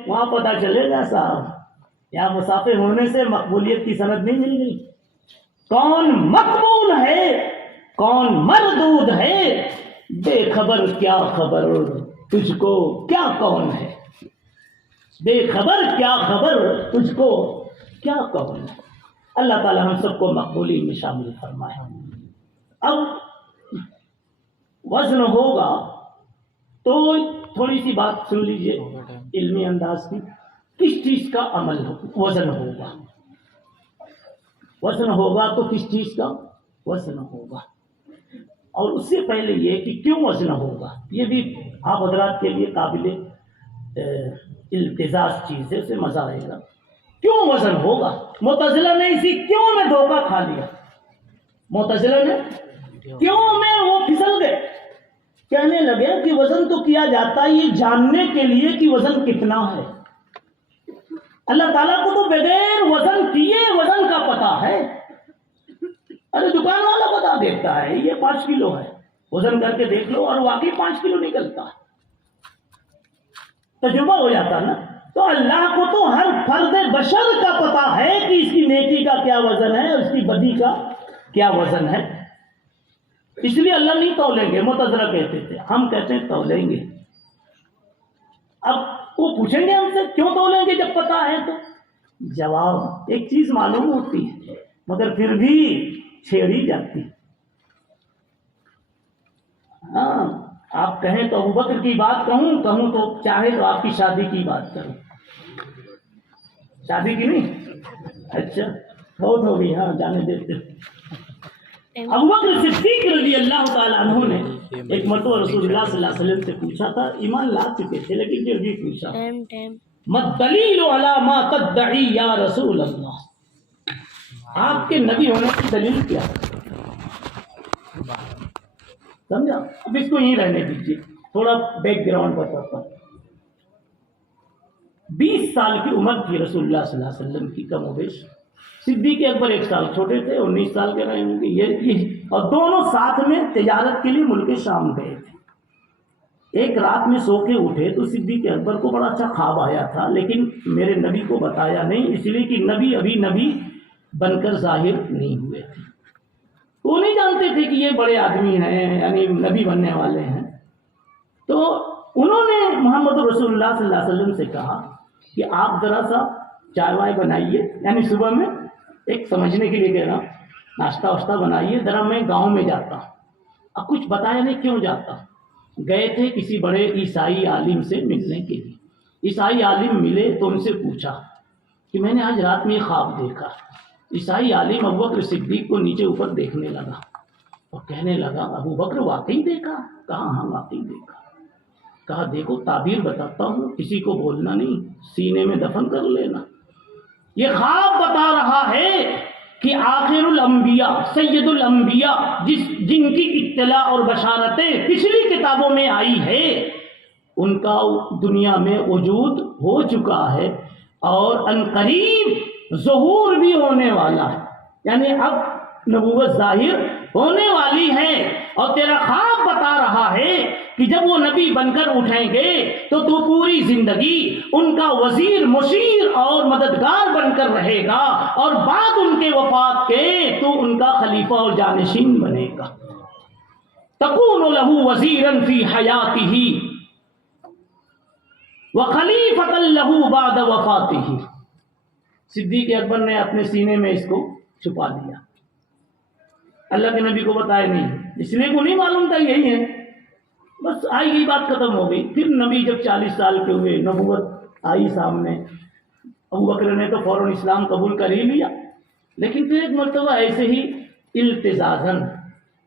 وہاں پتہ چلے گا صاحب۔ یہاں مسافر ہونے سے مقبولیت کی سند نہیں مل گئی۔ کون مقبول ہے کون مردود ہے، بے خبر کیا خبر تجھ کو کیا کون ہے، بے خبر کیا خبر تجھ کو کیا کون ہے۔ اللہ تعالی ہم سب کو مقبولی میں شامل فرمائے۔ اب وزن ہوگا تو تھوڑی سی بات سن لیجئے علمی انداز کی۔ کس چیز کا عمل وزن ہوگا؟ وزن ہوگا تو کس چیز کا وزن ہوگا؟ اور اس سے پہلے یہ کہ کیوں وزن ہوگا، یہ بھی آپ حضرات کے لیے قابل التزاز چیز ہے، اسے مزہ آئے گا۔ کیوں وزن ہوگا؟ معتزلہ نے اسی کیوں میں دھوکہ کھا لیا۔ معتزلہ نے کیوں میں وہ پھسل گئے، کہنے لگے کہ وزن تو کیا جاتا ہے یہ جاننے کے لیے کہ وزن کتنا ہے۔ اللہ تعالیٰ کو تو بغیر وزن کیے وزن کا پتہ ہے۔ ارے دکان والا بتا دیتا ہے یہ 5 کلو ہے، وزن کر کے دیکھ لو اور واقعی 5 کلو نکلتا ہے، تجربہ ہو جاتا نا۔ تو اللہ کو تو ہر فرد بشر کا پتہ ہے کہ اس کی نیکی کا کیا وزن ہے اور اس کی بدی کا کیا وزن ہے، اس لیے اللہ نہیں تولیں گے۔ معتزلہ کہتے تھے، ہم کہتے ہیں تولیں گے۔ اب وہ پوچھیں گے ہم سے کیوں تولیں گے جب پتہ ہے؟ تو جواب ایک چیز معلوم ہوتی ہے مگر پھر بھی چھیڑی جاتی۔ ہاں آپ کہیں تو ابوبکر کی بات کہوں تو چاہے تو آپ کی شادی کی بات کروں۔ شادی کی نہیں؟ اچھا بہت ہو گئی، ہاں جانے دیتے۔ ابوبکر صدیق رضی اللہ تعالیٰ عنہ نے ایک مرتبہ رسول اللہ صلی اللہ علیہ وسلم سے پوچھا تھا، ایمان لا چکے تھے لیکن پھر بھی پوچھا، مَا الدلیل علی ما تدعی یا رسول اللہ، آپ کے نبی ہونے کی دلیل کیا ہے؟ سمجھا؟ اب اس کو یہیں رہنے دیجیے، تھوڑا بیک گراؤنڈ بتاتا ہوں۔ 20 سال کی عمر تھی رسول اللہ صلی اللہ علیہ وسلم کی کم و بیش۔ صدیق اکبر 1 سال چھوٹے تھے، 19 سال کے رہے ہوں گے یہ، اور دونوں ساتھ میں تجارت کے لیے ملک شام گئے تھے۔ ایک رات میں سو کے اٹھے تو صدیق اکبر کو بڑا اچھا خواب آیا تھا، لیکن میرے نبی کو بتایا نہیں، اس لیے کہ نبی ابھی نبی بن کر ظاہر نہیں ہوئے تھے۔ وہ نہیں جانتے تھے کہ یہ بڑے آدمی ہیں، یعنی نبی بننے والے ہیں۔ تو انہوں نے محمد رسول اللہ صلی اللہ علیہ وسلم سے کہا کہ آپ ذرا سا چائے وائے بنائیے، یعنی صبح میں ایک سمجھنے کے لیے کہہ رہا ہوں، ناشتہ واشتہ بنائیے، ذرا میں گاؤں میں جاتا ہوں۔ اب کچھ بتایا نہیں کیوں جاتا، گئے تھے کسی بڑے عیسائی عالم سے ملنے کے لیے۔ عیسائی عالم ملے تو ان سے پوچھا کہ میں نے آج رات میں یہ خواب دیکھا۔ عیسائی عالم ابوبکر صدیق کو نیچے اوپر دیکھنے لگا اور کہنے لگا ابو بکر واقعی دیکھا؟ کہا ہاں واقعی دیکھا۔ کہا دیکھو تعبیر بتاتا ہوں، کسی کو بولنا نہیں، سینے میں دفن کر لینا۔ یہ خواب بتا رہا ہے کہ آخر الانبیاء سید الانبیاء جن کی اطلاع اور بشارتیں پچھلی کتابوں میں آئی ہے، ان کا دنیا میں وجود ہو چکا ہے اور عنقریب ظہور بھی ہونے والا ہے، یعنی اب نبوت ظاہر ہونے والی ہے۔ اور تیرا خواب بتا رہا ہے کہ جب وہ نبی بن کر اٹھیں گے تو پوری زندگی ان کا وزیر مشیر اور مددگار بن کر رہے گا، اور بعد ان کے وفات کے تو ان کا خلیفہ اور جانشین بنے گا۔ تکون لہ وزیرا فی حیاتہ وخلیفۃ لہ بعد وفاتہ۔ صدیق اکبر نے اپنے سینے میں اس کو چھپا لیا، اللہ کے نبی کو بتایا نہیں، اس لیے کو نہیں معلوم تھا یہی ہے، بس آئی گئی بات ختم ہو گئی۔ پھر نبی جب 40 سال کے ہوئے، نبوت آئی سامنے، ابو بکر نے تو فوراً اسلام قبول کر ہی لیا، لیکن پھر ایک مرتبہ ایسے ہی التزازن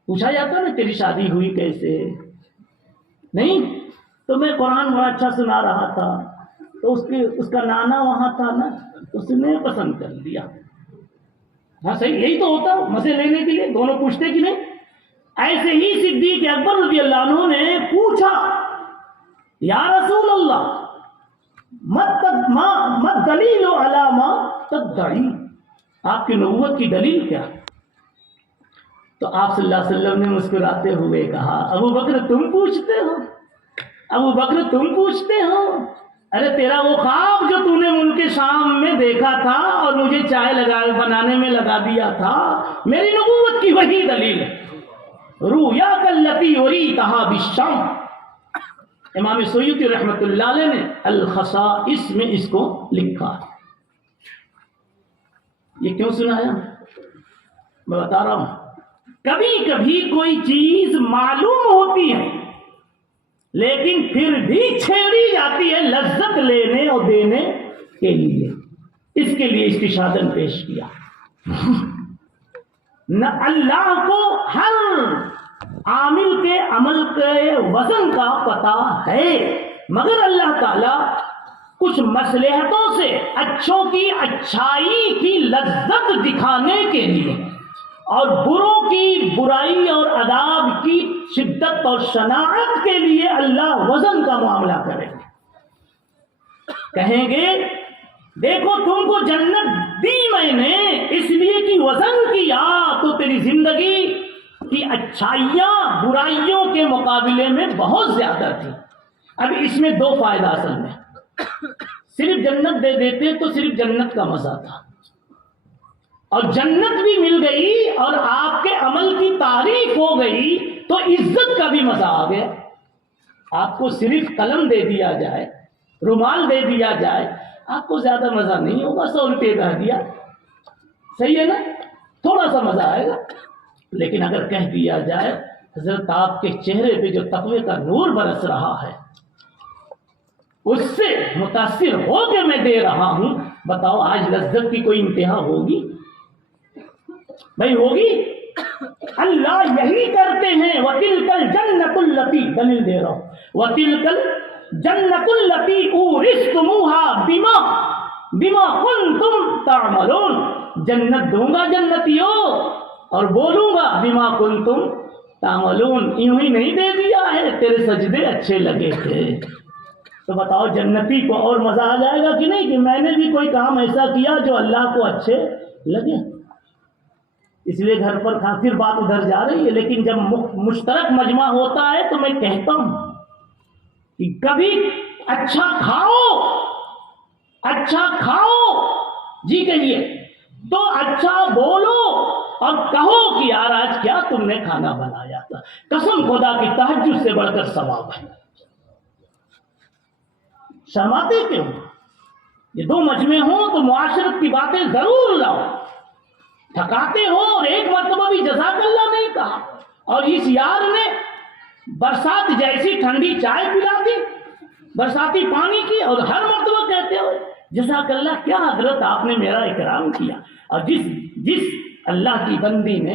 پوچھا جاتا نا تیری شادی ہوئی کیسے؟ نہیں تو میں قرآن بڑا اچھا سنا رہا تھا تو اس کا نانا وہاں تھا نا، اس نے پسند کر لیا۔ ہاں صحیح، یہی تو ہوتا مزے لینے کے لیے، دونوں پوچھتے کہ نہیں۔ ایسے ہی صدیق اکبر رضی اللہ عنہ نے پوچھا یا رسول اللہ مت دلیل علی ما تدعی، آپ کی نبوت کی دلیل کیا؟ تو آپ صلی اللہ علیہ وسلم نے مسکراتے ہوئے کہا ابو بکر تم پوچھتے ہو، ابو بکر تم پوچھتے ہو، ارے تیرا وہ خواب جو تو نے ملک شام میں دیکھا تھا اور مجھے چائے بنانے میں لگا دیا تھا، میری نبوت کی وہی دلیل ہے۔ رؤیاک التی اریتھا بالشام، امام سیوطی رحمۃ اللہ علیہ نے الخصائص میں اس کو لکھا۔ یہ کیوں سنایا؟ میں بتا رہا ہوں، کبھی کبھی کوئی چیز معلوم ہوتی ہے لیکن پھر بھی چھیڑی جاتی ہے لذت لینے اور دینے کے لیے، اس کے لیے استشہاداً پیش کیا۔ نہ اللہ کو ہر عامل کے عمل کے وزن کا پتہ ہے، مگر اللہ تعالیٰ کچھ مصلحتوں سے اچھوں کی اچھائی کی لذت دکھانے کے لیے اور بروں کی برائی اور عذاب کی شدت اور شناعت کے لیے اللہ وزن کا معاملہ کریں گے۔ کہیں گے دیکھو تم کو جنت دی میں نے اس لیے کہ وزن کیا تو تیری زندگی کی اچھائیاں برائیوں کے مقابلے میں بہت زیادہ تھی۔ اب اس میں دو فائدہ اصل میں، صرف جنت دے دیتے تو صرف جنت کا مزہ تھا، اور جنت بھی مل گئی اور آپ کے عمل کی تعریف ہو گئی تو عزت کا بھی مزہ آ گیا۔ آپ کو صرف قلم دے دیا جائے، رومال دے دیا جائے، آپ کو زیادہ مزہ نہیں ہوگا، 100 روپے کا دیا، صحیح ہے نا، تھوڑا سا مزہ آئے گا۔ لیکن اگر کہہ دیا جائے حضرت آپ کے چہرے پہ جو تقوی کا نور برس رہا ہے اس سے متاثر ہو کے میں دے رہا ہوں، بتاؤ آج لذت کی کوئی انتہا ہوگی؟ بھائی ہوگی؟ اللہ یہی کرتے ہیں۔ وَتِلْكَ الْجَنَّةُ الَّتِي، دلیل دے رہا ہوں، وَتِلْكَ الْجَنَّةُ الَّتِي أُورِثْتُمُوهَا بِمَا كُنْتُمْ تَعْمَلُونَ، جنت دوں گا جنتیوں اور بولوں گا بِمَا كُنْتُمْ تَعْمَلُونَ، یوں ہی نہیں دے دیا ہے، تیرے سجدے اچھے لگے تھے۔ تو بتاؤ جنتی کو اور مزہ آ جائے گا کہ نہیں کہ میں نے بھی کوئی کام ایسا کیا جو اللہ کو اچھے لگے؟ اس لیے گھر پر پھر بات ادھر جا رہی ہے، لیکن جب مشترک مجمع ہوتا ہے تو میں کہتا ہوں کہ کبھی اچھا کھاؤ جی کہیے تو اچھا بولو اور کہو کہ یار آج کیا تم نے کھانا بنایا تھا، قسم خدا کی تہجد سے بڑھ کر ثواب ہے۔ شرماتے کیوں؟ یہ دو مجمع ہوں تو معاشرت کی باتیں ضرور لاؤ۔ تھکاتے ہو اور ایک مرتبہ بھی جزاک اللہ نہیں کہا، اور اس یار نے برسات جیسی ٹھنڈی چائے پلا دی، برساتی پانی کی، اور ہر مرتبہ کہتے ہو جزاک اللہ، کیا حضرت آپ نے میرا اکرام کیا۔ اور جس اللہ کی بندی نے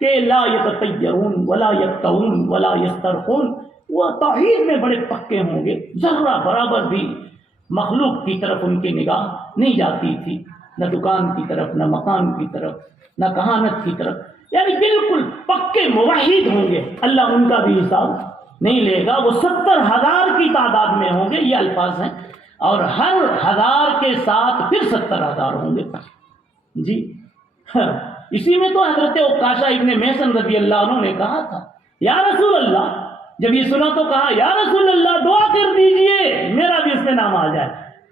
کہ لا یتطیرون ولا یقطعون ولا یسترخون، وہ توحید میں بڑے پکے ہوں گے، ذرہ برابر بھی مخلوق کی طرف ان کی نگاہ نہیں جاتی تھی، نہ دکان کی طرف، نہ مکان کی طرف، نہ کہانت کی طرف، یعنی بالکل پکے موحد ہوں گے، اللہ ان کا بھی حساب نہیں لے گا۔ وہ 70,000 کی تعداد میں ہوں گے، یہ الفاظ ہیں، اور ہر 1000 کے ساتھ پھر 70,000 ہوں گے جی۔ اسی میں تو حضرت عکاشہ ابن محصن رضی اللہ عنہ نے کہا تھا یا رسول اللہ، جب یہ سنا تو کہا یا رسول اللہ دعا کر دیجئے میرا بھی اس میں نام آ جائے۔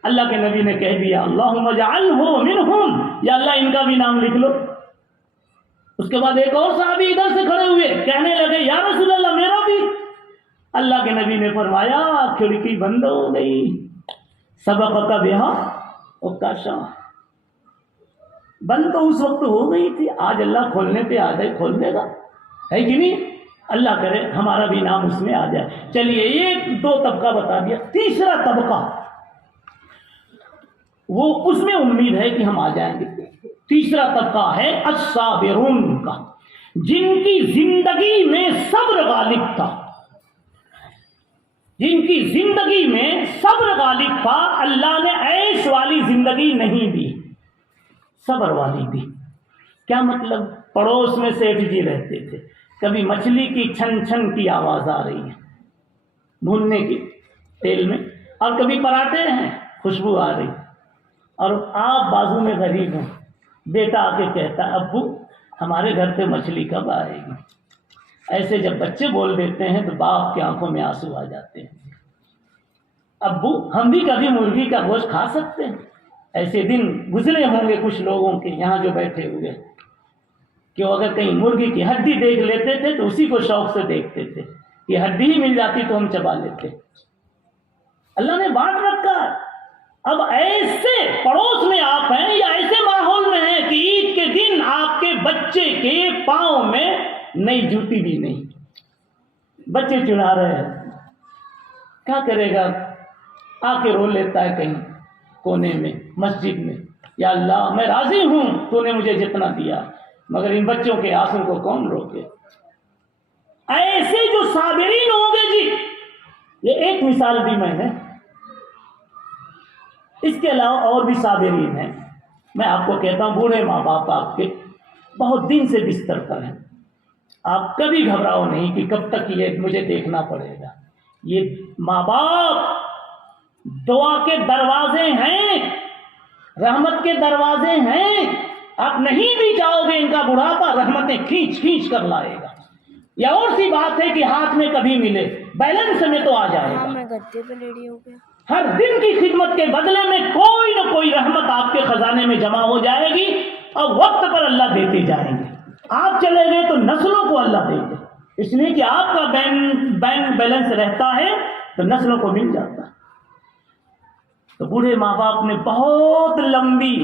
اللہ کے نبی نے کہہ دیا اللہم اجعلہ منہم، یا اللہ ان کا بھی نام لکھ لو۔ اس کے بعد ایک اور صحابی ادھر سے کھڑے ہوئے کہنے لگے یا رسول اللہ میرا بھی۔ اللہ کے نبی نے فرمایا کھڑکی بند ہو گئی، سبقک بہا عکاشہ، بند تو اس وقت ہو گئی تھی، آج اللہ کھولنے پہ آ جائے کھول دے گا، ہے کہ نہیں؟ اللہ کرے ہمارا بھی نام اس میں آ جائے۔ چلیے ایک دو طبقہ بتا دیا، تیسرا طبقہ وہ اس میں امید ہے کہ ہم آ جائیں گے۔ تیسرا طبقہ ہے الصابرون کا، جن کی زندگی میں صبر غالب تھا، جن کی زندگی میں صبر غالب تھا، اللہ نے عیش والی زندگی نہیں دی، صبر والی دی۔ کیا مطلب؟ پڑوس میں سیٹھ جی رہتے تھے، کبھی مچھلی کی چھن چھن کی آواز آ رہی ہے بھوننے کی تیل میں، اور کبھی پراٹھے ہیں خوشبو آ رہی، اور آپ بازو میں غریب ہیں، بیٹا آ کے کہتا ہے ابو ہمارے گھر پہ مچھلی کب آئے گی؟ ایسے جب بچے بول دیتے ہیں تو باپ کی آنکھوں میں آنسو آ جاتے ہیں، ابو ہم بھی کبھی مرغی کا گوشت کھا سکتے ہیں؟ ایسے دن گزرے ہوں گے کچھ لوگوں کے یہاں جو بیٹھے ہوئے، کہ وہ اگر کہیں مرغی کی ہڈی دیکھ لیتے تھے تو اسی کو شوق سے دیکھتے تھے، یہ ہڈی ہی مل جاتی تو ہم چبا لیتے۔ اللہ نے بانٹ رکھا ہے۔ اب ایسے پڑوس میں آپ ہیں یا ایسے ماحول میں ہیں کہ عید کے دن آپ کے بچے کے پاؤں میں نئی جوتی بھی نہیں، بچے چڑھا رہے ہیں، کیا کرے گا؟ آ کے رو لیتا ہے کہیں کونے میں مسجد میں، یا اللہ میں راضی ہوں تو نے مجھے جتنا دیا، مگر ان بچوں کے آنسو کو کون روکے؟ ایسے جو صابرین ہوں گے جی، یہ ایک مثال دی میں نے، اس کے علاوہ اور بھی صابرین ہیں۔ میں آپ کو کہتا ہوں بوڑھے ماں باپ آپ کے بہت دن سے بستر پر ہیں، آپ کبھی گھبراؤ نہیں کہ کب تک یہ مجھے دیکھنا پڑے گا۔ یہ ماں باپ دعا کے دروازے ہیں، رحمت کے دروازے ہیں، آپ نہیں بھی چاہو گے ان کا بڑھاپا رحمتیں کھینچ کھینچ کر لائے گا۔ یا اور سی بات ہے کہ ہاتھ میں کبھی ملے، بیلنس میں تو آ جائے گا۔ میں گدے پہ لیڈی ہو گیا۔ ہر دن کی خدمت کے بدلے میں کوئی نہ کوئی رحمت آپ کے خزانے میں جمع ہو جائے گی، اور وقت پر اللہ دیتے جائیں گے۔ آپ چلے گئے تو نسلوں کو اللہ دے گے، اس لیے کہ آپ کا بینک بیلنس رہتا ہے تو نسلوں کو مل جاتا ہے۔ تو بوڑھے ماں باپ نے بہت لمبی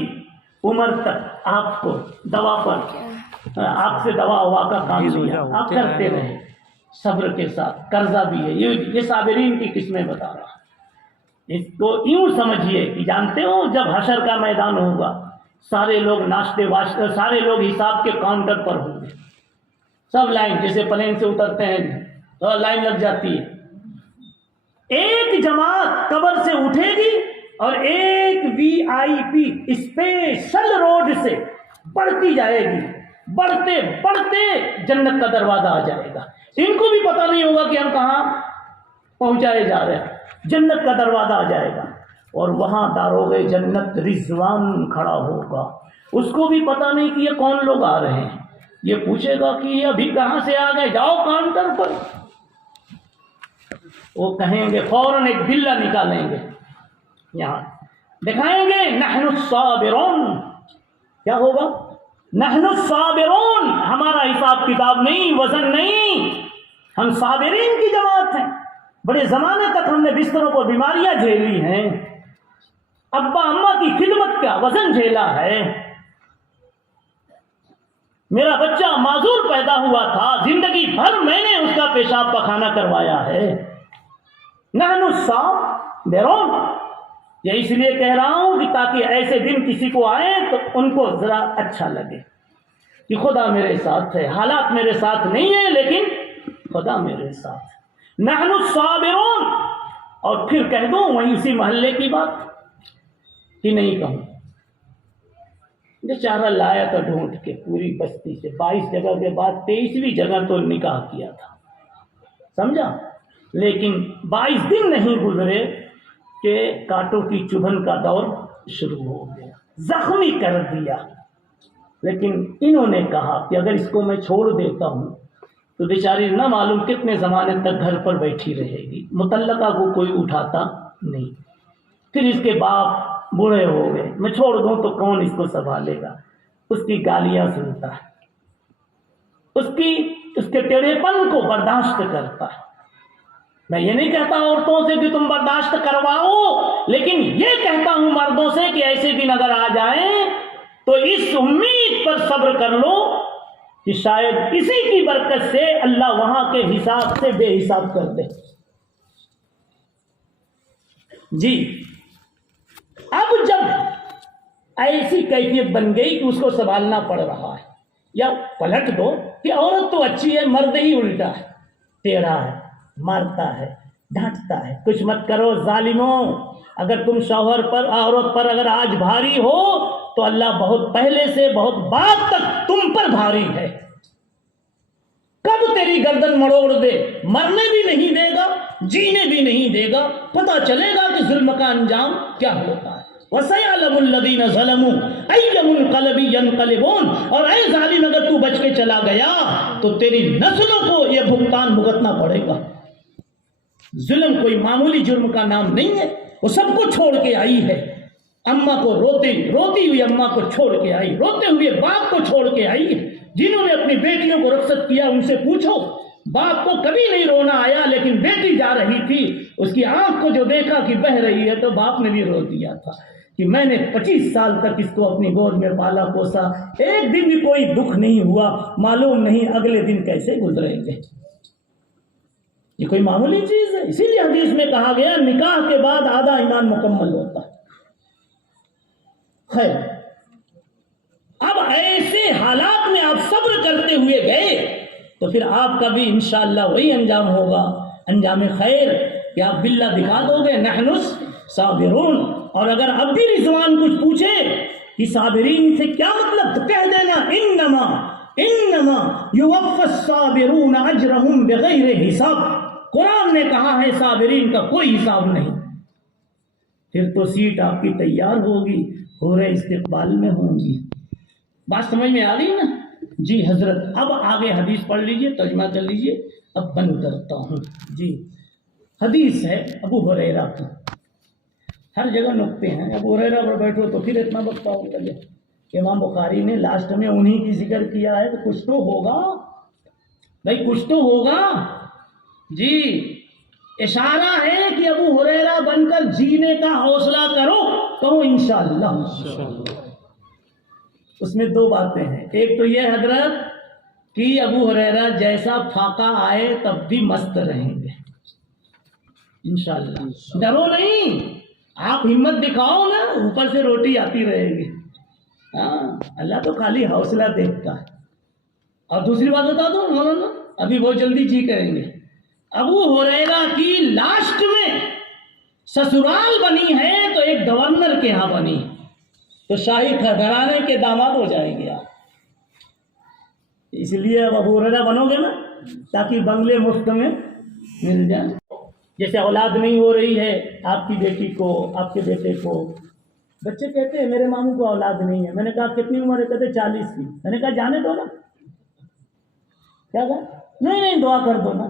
عمر تک آپ کو دوا پر، آپ سے دوا ہوا کا کام لیا، آپ کرتے رہے صبر کے ساتھ، قرضہ بھی ہے۔ یہ صابرین کی قسمیں بتا رہا۔ اس کو یوں سمجھیے کہ جانتے ہو جب حشر کا میدان ہوگا، سارے لوگ ناشتے واشتے، سارے لوگ حساب کے کاؤنٹر پر ہوں گے، سب لائن، جیسے پلین سے اترتے ہیں تو لائن لگ جاتی ہے۔ ایک جماعت قبر سے اٹھے گی اور ایک VIP اسپیشل روڈ سے بڑھتی جائے گی، بڑھتے بڑھتے جنت کا دروازہ آ جائے گا۔ ان کو بھی پتہ نہیں ہوگا کہ ہم کہاں پہنچائے جا رہے ہیں، جنت کا دروازہ آ جائے گا، اور وہاں داروغ جنت رضوان کھڑا ہوگا، اس کو بھی پتہ نہیں کہ یہ کون لوگ آ رہے ہیں، یہ پوچھے گا کہ یہ ابھی کہاں سے آ گئے، جاؤ کاؤنٹر پر۔ وہ کہیں گے فوراً ایک بلہ نکالیں گے، یہاں دکھائیں گے نحن الصابرون، کیا ہوگا؟ نحن الصابرون، ہمارا حساب کتاب نہیں، وزن نہیں، ہم صابرین کی جماعت ہیں۔ بڑے زمانے تک ہم نے بستروں پر بیماریاں جھیلی ہیں، ابا اماں کی خدمت کا وزن جھیلا ہے، میرا بچہ معذور پیدا ہوا تھا، زندگی بھر میں نے اس کا پیشاب پخانہ کروایا ہے۔ نحن الصابرون، یہ اس لیے کہہ رہا ہوں کہ تاکہ ایسے دن کسی کو آئے تو ان کو ذرا اچھا لگے۔ کہ خدا میرے ساتھ ہے، حالات میرے ساتھ نہیں ہے لیکن خدا میرے ساتھ ہے۔ نحن الصابرون، اور پھر کہہ دوں وہیں اسی محلے کی بات کہ نہیں کہوں، بیچارہ لایا تھا ڈھونڈ کے پوری بستی سے، 22 جگہ کے بعد 23ویں جگہ تو نکاح کیا تھا، سمجھا؟ لیکن 22 دن نہیں گزرے کہ کانٹوں کی چبھن کا دور شروع ہو گیا، زخمی کر دیا۔ لیکن انہوں نے کہا کہ اگر اس کو میں چھوڑ دیتا ہوں تو بیچاری نہ معلوم کتنے زمانے تک گھر پر بیٹھی رہے گی، مطلقہ کو کوئی اٹھاتا نہیں، پھر اس کے باپ بوڑھے ہو گئے، میں چھوڑ دوں تو کون اس کو سنبھالے گا؟ اس کی گالیاں سنتا ہے، اس کے ٹیڑھے پن کو برداشت کرتا ہے۔ میں یہ نہیں کہتا عورتوں سے کہ تم برداشت کرواؤ، لیکن یہ کہتا ہوں مردوں سے کہ ایسے دن اگر آ جائیں تو اس امید پر صبر کر لو کہ شاید اسی کی برکت سے اللہ وہاں کے حساب سے بے حساب کر دے۔ جی، اب جب ایسی کیفیت بن گئی کہ اس کو سنبھالنا پڑ رہا ہے، یا پلٹ دو کہ عورت تو اچھی ہے، مرد ہی الٹا ہے، ٹیڑھا ہے، مارتا ہے، ڈانٹتا ہے، کچھ مت کرو ظالموں۔ اگر تم شوہر پر عورت پر اگر آج بھاری ہو تو اللہ بہت پہلے سے بہت بعد تک تم پر بھاری ہے، کب تیری گردن مڑوڑ دے، مرنے بھی نہیں دے گا، جینے بھی نہیں دے گا، پتہ چلے گا کہ ظلم کا انجام کیا ہوتا ہے۔ وَسَيَعْلَمُ الَّذِينَ ظَلَمُوا أَيَّ مُنقَلَبٍ يَنقَلِبُونَ، اور اے ظالم اگر تو بچ کے چلا گیا تو تیری نسلوں کو یہ بھگتان بھگتنا پڑے گا۔ ظلم کوئی معمولی جرم کا نام نہیں ہے، وہ سب کو چھوڑ کے آئی ہے۔ اماں کو روتی ہوئی اماں کو چھوڑ کے آئی، روتے ہوئے باپ کو چھوڑ کے آئی۔ جنہوں نے اپنی بیٹیوں کو رخصت کیا ان سے پوچھو، باپ کو کبھی نہیں رونا آیا، لیکن بیٹی جا رہی تھی، اس کی آنکھ کو جو دیکھا کہ بہہ رہی ہے تو باپ نے بھی رو دیا تھا کہ میں نے 25 سال تک اس کو اپنی گود میں پالا پوسا، ایک دن بھی کوئی دکھ نہیں ہوا، معلوم نہیں اگلے دن کیسے گزریں گے۔ یہ کوئی معمولی چیز ہے؟ اسی لیے حدیث میں کہا گیا نکاح کے بعد آدھا ایمان مکمل ہوتا ہے۔ خیر، اب ایسے حالات میں آپ صبر کرتے ہوئے گئے تو پھر آپ کا بھی انشاءاللہ وہی انجام ہوگا، انجام خیر، کہ آپ باللہ دکھا دو گے نحن الصابرون۔ اور اگر اب بھی رضوان کچھ پوچھے کہ صابرین سے کیا مطلب، تو کہہ دینا انما یوفی الصابرون اجرہم بغیر حساب، قرآن نے کہا ہے صابرین کا کوئی حساب نہیں۔ پھر تو سیٹ آپ کی تیار ہوگی، حورے استقبال میں ہوں گی۔ بات سمجھ میں آ رہی نا؟ جی حضرت، اب آگے حدیث پڑھ لیجئے، ترجمہ کر لیجئے، اب بند کرتا ہوں۔ جی، حدیث ہے ابو ہریرہ کی، ہر جگہ نکتے ہیں، ابو ہریرہ پر بیٹھو تو پھر اتنا وقت اور لگے۔ امام بخاری نے لاسٹ میں انہی کی ذکر کیا ہے، تو کچھ تو ہوگا بھائی، کچھ تو ہوگا۔ جی، اشارہ ہے کہ ابو ہریرہ بن کر جینے کا حوصلہ کرو، کہو انشاءاللہ۔ اس میں دو باتیں ہیں، ایک تو یہ حضرت کہ ابو ہریرہ جیسا فاقہ آئے تب بھی مست رہیں گے انشاءاللہ، ڈرو نہیں، آپ ہمت دکھاؤ نا، اوپر سے روٹی آتی رہے گی۔ ہاں، اللہ تو خالی حوصلہ دیکھتا ہے۔ اور دوسری بات بتا دو مولانا، ابھی بہت جلدی جی کریں گے، ابو ہریرہ کی لاسٹ میں سسرال بنی ہے تو ایک گورنر کے ہاں بنی، تو شاہی گھرانے کے داماد ہو جائے گی آپ۔ اس لیے اب ابو ہریرہ بنو گے نا تاکہ بنگلے مفت میں مل جائیں۔ جیسے اولاد نہیں ہو رہی ہے آپ کی بیٹی کو، آپ کے بیٹے کو، بچے کہتے ہیں میرے ماموں کو اولاد نہیں ہے، میں نے کہا کتنی عمر ہے؟ کہتے 40 کی۔ میں نے کہا جانے دو نا، کیا کہا؟ نہیں دعا کر دو نا۔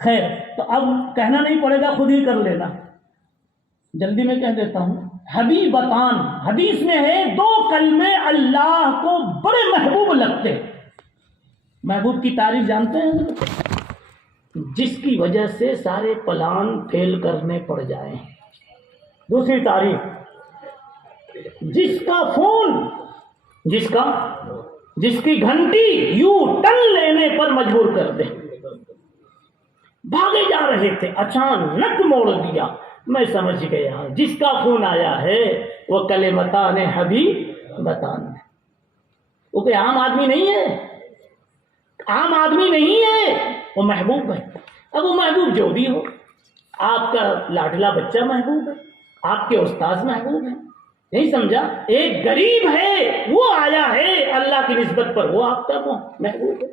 خیر، تو اب کہنا نہیں پڑے گا، خود ہی کر لینا، جلدی میں کہہ دیتا ہوں۔ حبیبتان، حدیث میں ہے دو کلمے اللہ کو بڑے محبوب لگتے۔ محبوب کی تعریف جانتے ہیں؟ جس کی وجہ سے سارے پلان فیل کرنے پڑ جائیں۔ دوسری تعریف، جس کا فون، جس کی گھنٹی یو ٹن لینے پر مجبور کر دے۔ بھاگے جا رہے تھے، اچانک موڑ دیا، میں سمجھ گیا جس کا فون آیا ہے وہ کلمتان حبیبتان ہے۔ وہ کوئی عام آدمی نہیں ہے، عام آدمی نہیں ہے، وہ محبوب ہے۔ اب وہ محبوب جو بھی ہو، آپ کا لاڈلا بچہ محبوب ہے، آپ کے استاذ محبوب ہیں، نہیں سمجھا؟ ایک غریب ہے وہ آیا ہے اللہ کی نسبت پر، وہ آپ کا محبوب ہے،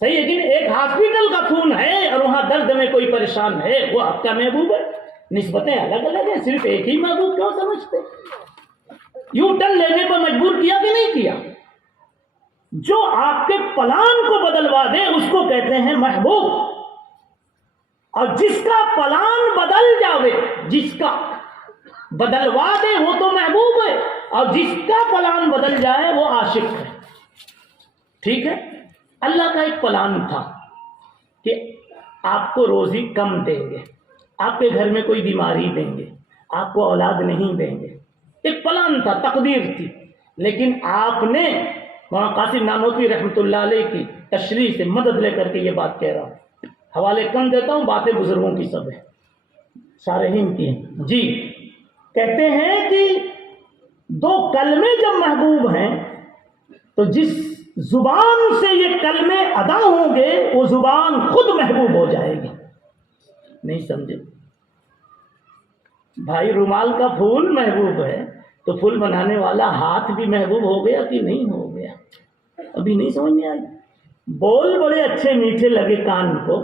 صحیح ہے کہ نہیں؟ ایک ہاسپٹل کا خون ہے اور وہاں درد میں کوئی پریشان ہے، وہ آپ کا محبوب ہے۔ نسبتیں الگ الگ ہیں، صرف ایک ہی محبوب کیوں سمجھتے؟ یوں ٹن لینے پر مجبور کیا کہ نہیں کیا؟ جو آپ کے پلان کو بدلوا دے اس کو کہتے ہیں محبوب، اور جس کا پلان بدل جاوے، جس کا بدلوا دے وہ تو محبوب ہے، اور جس کا پلان بدل جائے وہ عاشق ہے۔ ٹھیک ہے؟ اللہ کا ایک پلان تھا کہ آپ کو روزی کم دیں گے، آپ کے گھر میں کوئی بیماری دیں گے، آپ کو اولاد نہیں دیں گے، ایک پلان تھا، تقدیر تھی، لیکن آپ نے مولانا قاسم نانوتوی رحمۃ اللہ علیہ کی تشریح سے مدد لے کر کے یہ بات کہہ رہا ہوں، حوالے کم دیتا ہوں، باتیں بزرگوں کی سب ہے، شارحین کی ہیں جی۔ کہتے ہیں کہ دو کلمے جب محبوب ہیں تو جس زبان سے یہ کلمے ادا ہوں گے وہ زبان خود محبوب ہو جائے گی۔ نہیں سمجھے بھائی؟ رومال کا پھول محبوب ہے تو پھول بنانے والا ہاتھ بھی محبوب ہو گیا کہ نہیں ہو گیا؟ ابھی نہیں سمجھ میں آئی؟ بول بڑے اچھے میٹھے لگے کان کو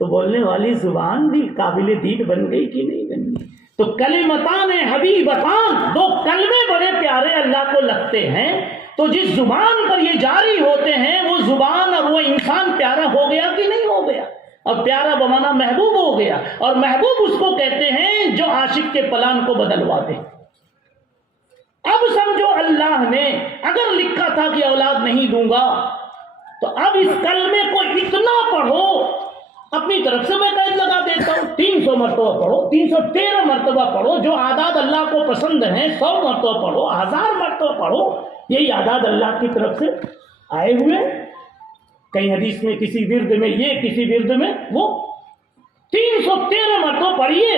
تو بولنے والی زبان بھی قابل دید بن گئی کہ نہیں بن گئی؟ تو کلمتان حبیبتان، دو کلمے بڑے پیارے اللہ کو لگتے ہیں، تو جس زبان پر یہ جاری ہوتے ہیں وہ زبان اور وہ انسان پیارا ہو گیا کہ نہیں ہو گیا؟ اور پیارا بمانا محبوب ہو گیا، اور محبوب اس کو کہتے ہیں جو عاشق کے پلان کو بدلوا دے۔ اب سمجھو اللہ نے اگر لکھا تھا کہ اولاد نہیں دوں گا تو اب اس کلمے کو اتنا پڑھو، اپنی طرف سے میں قید لگا دیتا ہوں، 300 مرتبہ پڑھو، 313 مرتبہ پڑھو، جو اعداد اللہ کو پسند ہیں 100 مرتبہ پڑھو، 1000 مرتبہ پڑھو، یہی اعداد اللہ کی طرف سے آئے ہوئے۔ کئی حدیث میں کسی ورد میں یہ، کسی ورد میں وہ، 313 مرتبہ پڑھیے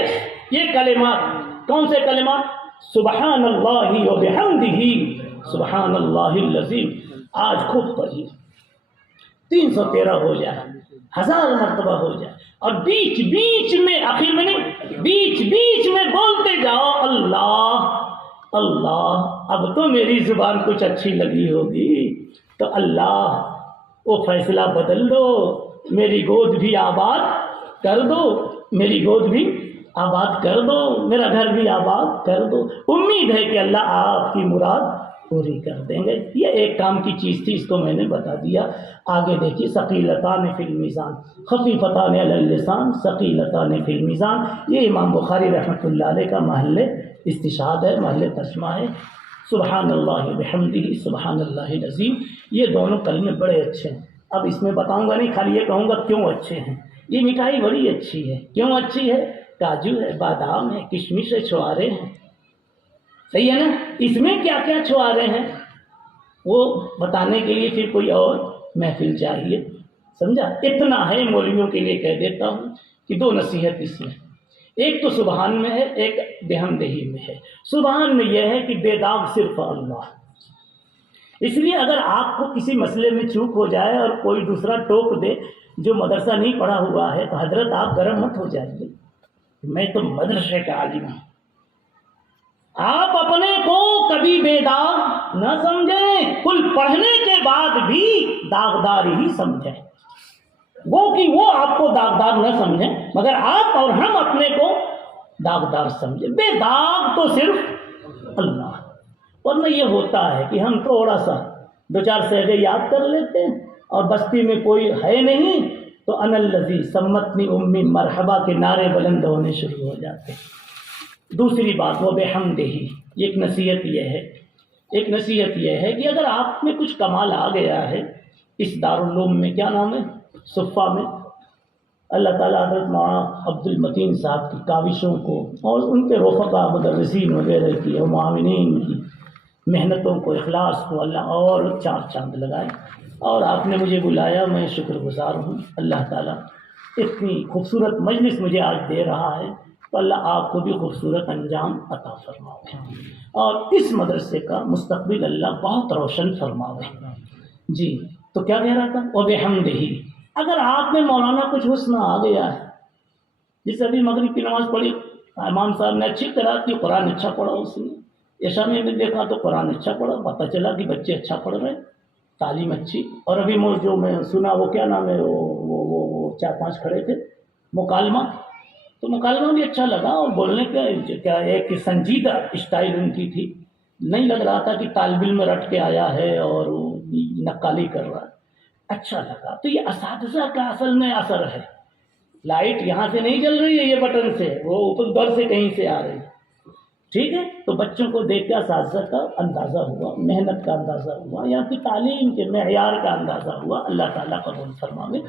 یہ کلمات۔ کون سے کلمات؟ سبحان اللہ و بحمدہ سبحان اللہ العظیم۔ آج خوب پڑھیے، 313 ہو جائے، 1000 مرتبہ ہو جائے، اور بیچ بیچ میں، آخر میں نہیں، بیچ بیچ میں بولتے جاؤ اللہ اللہ۔ اب تو میری زبان کچھ اچھی لگی ہوگی تو اللہ وہ فیصلہ بدل دو، میری گود بھی آباد کر دو، میری گود بھی آباد کر دو، میرا گھر بھی آباد کر دو۔ امید ہے کہ اللہ آپ کی مراد پوری کر دیں گے۔ یہ ایک کام کی چیز تھی، اس کو میں نے بتا دیا۔ آگے دیکھیے، ثقیلتان فی المیزان خفیفتان علی اللسان ثقیلتان فی المیزان، یہ امام بخاری رحمۃ اللہ علیہ کا محل استشہاد ہے، محل ترجمہ ہے۔ سبحان اللہ بحمدہ سبحان اللہ العظیم، یہ دونوں کلمے بڑے اچھے ہیں۔ اب اس میں بتاؤں گا نہیں، خالی یہ کہوں گا کیوں اچھے ہیں۔ یہ مٹھائی بڑی اچھی ہے، کیوں اچھی ہے؟ کاجو ہے، بادام ہے، کشمش ہے، چھوارے ہیں، صحیح ہے نا؟ اس میں کیا کیا چھوارے ہیں وہ بتانے کے لیے پھر کوئی اور محفل چاہیے، سمجھا؟ اتنا ہے مولویوں کے لیے کہہ دیتا ہوں کہ 2 نصیحت اس میں، ایک تو سبحان میں ہے، ایک بحمدہ میں ہے۔ سبحان میں یہ ہے کہ بے داغ صرف اللہ، اس لیے اگر آپ کو کسی مسئلے میں چوک ہو جائے اور کوئی دوسرا ٹوک دے جو مدرسہ نہیں پڑھا ہوا ہے تو حضرت آپ گرم مت ہو جائیے، میں تو مدرسے کا عالم ہوں۔ آپ اپنے کو کبھی بے داغ نہ سمجھیں، کل پڑھنے کے بعد بھی داغدار ہی سمجھیں، وہ کہ وہ آپ کو داغدار نہ سمجھیں، مگر آپ اور ہم اپنے کو داغدار سمجھیں۔ بے داغ تو صرف اللہ، ورنہ یہ ہوتا ہے کہ ہم تھوڑا سا 2-4 صیغے یاد کر لیتے ہیں اور بستی میں کوئی ہے نہیں تو انا الذی سمتنی امی مرحبا کے نعرے بلند ہونے شروع ہو جاتے ہیں۔ دوسری بات وہ بحمدہ، ایک نصیحت یہ ہے کہ اگر آپ میں کچھ کمال آ گیا ہے، اس دارالعلوم میں کیا نام ہے، صفہ میں، اللہ تعالیٰ حضرت مولانا عبد المتین صاحب کی کاوشوں کو اور ان کے رفقا مدرسین وغیرہ کی اور معاونین کی محنتوں کو، اخلاص کو اللہ اور 4 چاند لگائے، اور آپ نے مجھے بلایا، میں شکر گزار ہوں۔ اللہ تعالیٰ اتنی خوبصورت مجلس مجھے آج دے رہا ہے، تو اللہ آپ کو بھی خوبصورت انجام عطا فرماوے اور اس مدرسے کا مستقبل اللہ بہت روشن فرماوے۔ جی تو کیا کہہ رہا تھا؟ وَبِحَمْدِهِ، اگر آپ میں مولانا کچھ حسن آ گیا ہے، جیسے ابھی مغرب کی نماز پڑھی، امام صاحب نے اچھی قرات کی، قرآن اچھا پڑھا اس نے، عشاء میں بھی دیکھا تو قرآن اچھا پڑھا، پتہ چلا کہ بچے اچھا پڑھ رہے ہیں، تعلیم اچھی، اور ابھی جو میں سنا وہ کیا نام ہے وہ 4-5 کھڑے تھے مکالمہ، تو مکالمہ بھی اچھا لگا، اور بولنے کا کیا ایک سنجیدہ اسٹائل ان کی تھی، نہیں لگ رہا تھا کہ طالب علم رٹ کے آیا ہے اور نقالی کر رہا ہے، اچھا لگا۔ تو یہ اساتذہ کا اصل میں اثر ہے، لائٹ یہاں سے نہیں جل رہی ہے یہ بٹن سے، وہ اوپر در سے کہیں سے آ رہی ہے، ٹھیک ہے؟ تو بچوں کو دیکھ کے اساتذہ کا اندازہ ہوا، محنت کا اندازہ ہوا، یہاں کی تعلیم کے معیار کا اندازہ ہوا، اللہ تعالیٰ قبول فرماوے۔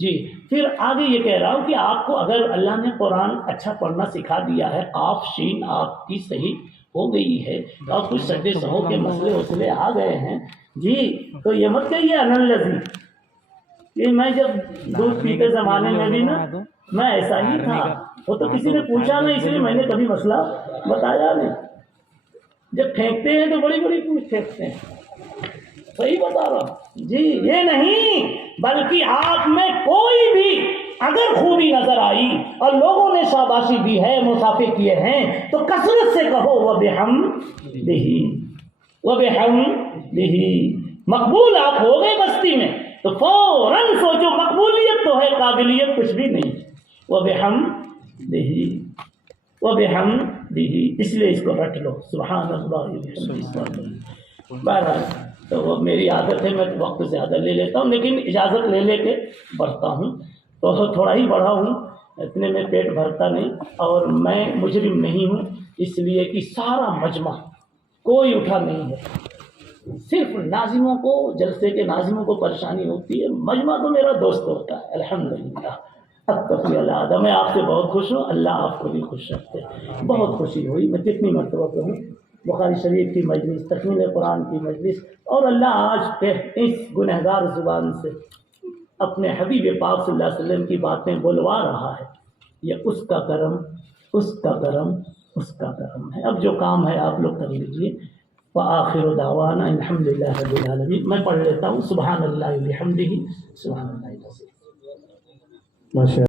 جی پھر آگے یہ کہہ رہا ہوں کہ آپ کو اگر اللہ نے قرآن اچھا پڑھنا سکھا دیا ہے، قاف شین آپ کی صحیح ہو گئی ہے اور کچھ سجدے سہو کے مسئلے وسلے آ گئے ہیں، جی تو یہ مت کہیے انلذی، کہ میں جب دودھ پیتے زمانے میں بھی نا میں ایسا ہی تھا، وہ تو کسی نے پوچھا نہیں، اس لیے میں نے کبھی مسئلہ بتایا نہیں۔ جب پھینکتے ہیں تو بڑی بڑی پوچھ پھینکتے ہیں، صحیح بتا رہا ہوں جی، یہ نہیں بلکہ آپ میں کوئی بھی اگر خوبی نظر آئی اور لوگوں نے شاباشی دی ہے، مصافحے کیے ہیں، تو کثرت سے کہو وَبِحَمْدِهِ وَبِحَمْدِهِ، مقبول آپ ہو گئے بستی میں تو فوراً سوچو مقبولیت تو ہے، قابلیت کچھ بھی نہیں، وَبِحَمْدِهِ وَبِحَمْدِهِ، اس لیے اس کو رٹ لو، سبحان اللہ وبحمدہ۔ بہرحال تو وہ میری عادت ہے، میں وقت زیادہ لے لیتا ہوں، لیکن اجازت لے لے کے بڑھتا ہوں، تو تھوڑا ہی بڑھا ہوں، اتنے میں پیٹ بھرتا نہیں، اور میں مجرم نہیں ہوں، اس لیے کہ سارا مجمع کوئی اٹھا نہیں ہے، صرف ناظموں کو، جلسے کے ناظموں کو پریشانی ہوتی ہے، مجمع تو میرا دوست ہوتا ہے الحمدللہ۔ اتقی اللہ، میں آپ سے بہت خوش ہوں، اللہ آپ کو بھی خوش رکھے، بہت خوشی ہوئی، میں کتنی مرتبہ کہوں، بخاری شریف کی مجلس، تکمیل قرآن کی مجلس، اور اللہ آج پہ اس گنہگار زبان سے اپنے حبیب پاک صلی اللہ علیہ وسلم کی باتیں بلوا رہا ہے، یہ اس کا کرم، اس کا کرم، اس کا کرم ہے۔ اب جو کام ہے آپ لوگ کر لیجئے۔ وآخر دعوانا الحمد للہ رب العالمین۔ میں پڑھ لیتا ہوں، سبحان اللہ وبحمدہ، سبحان اللہ العظیم۔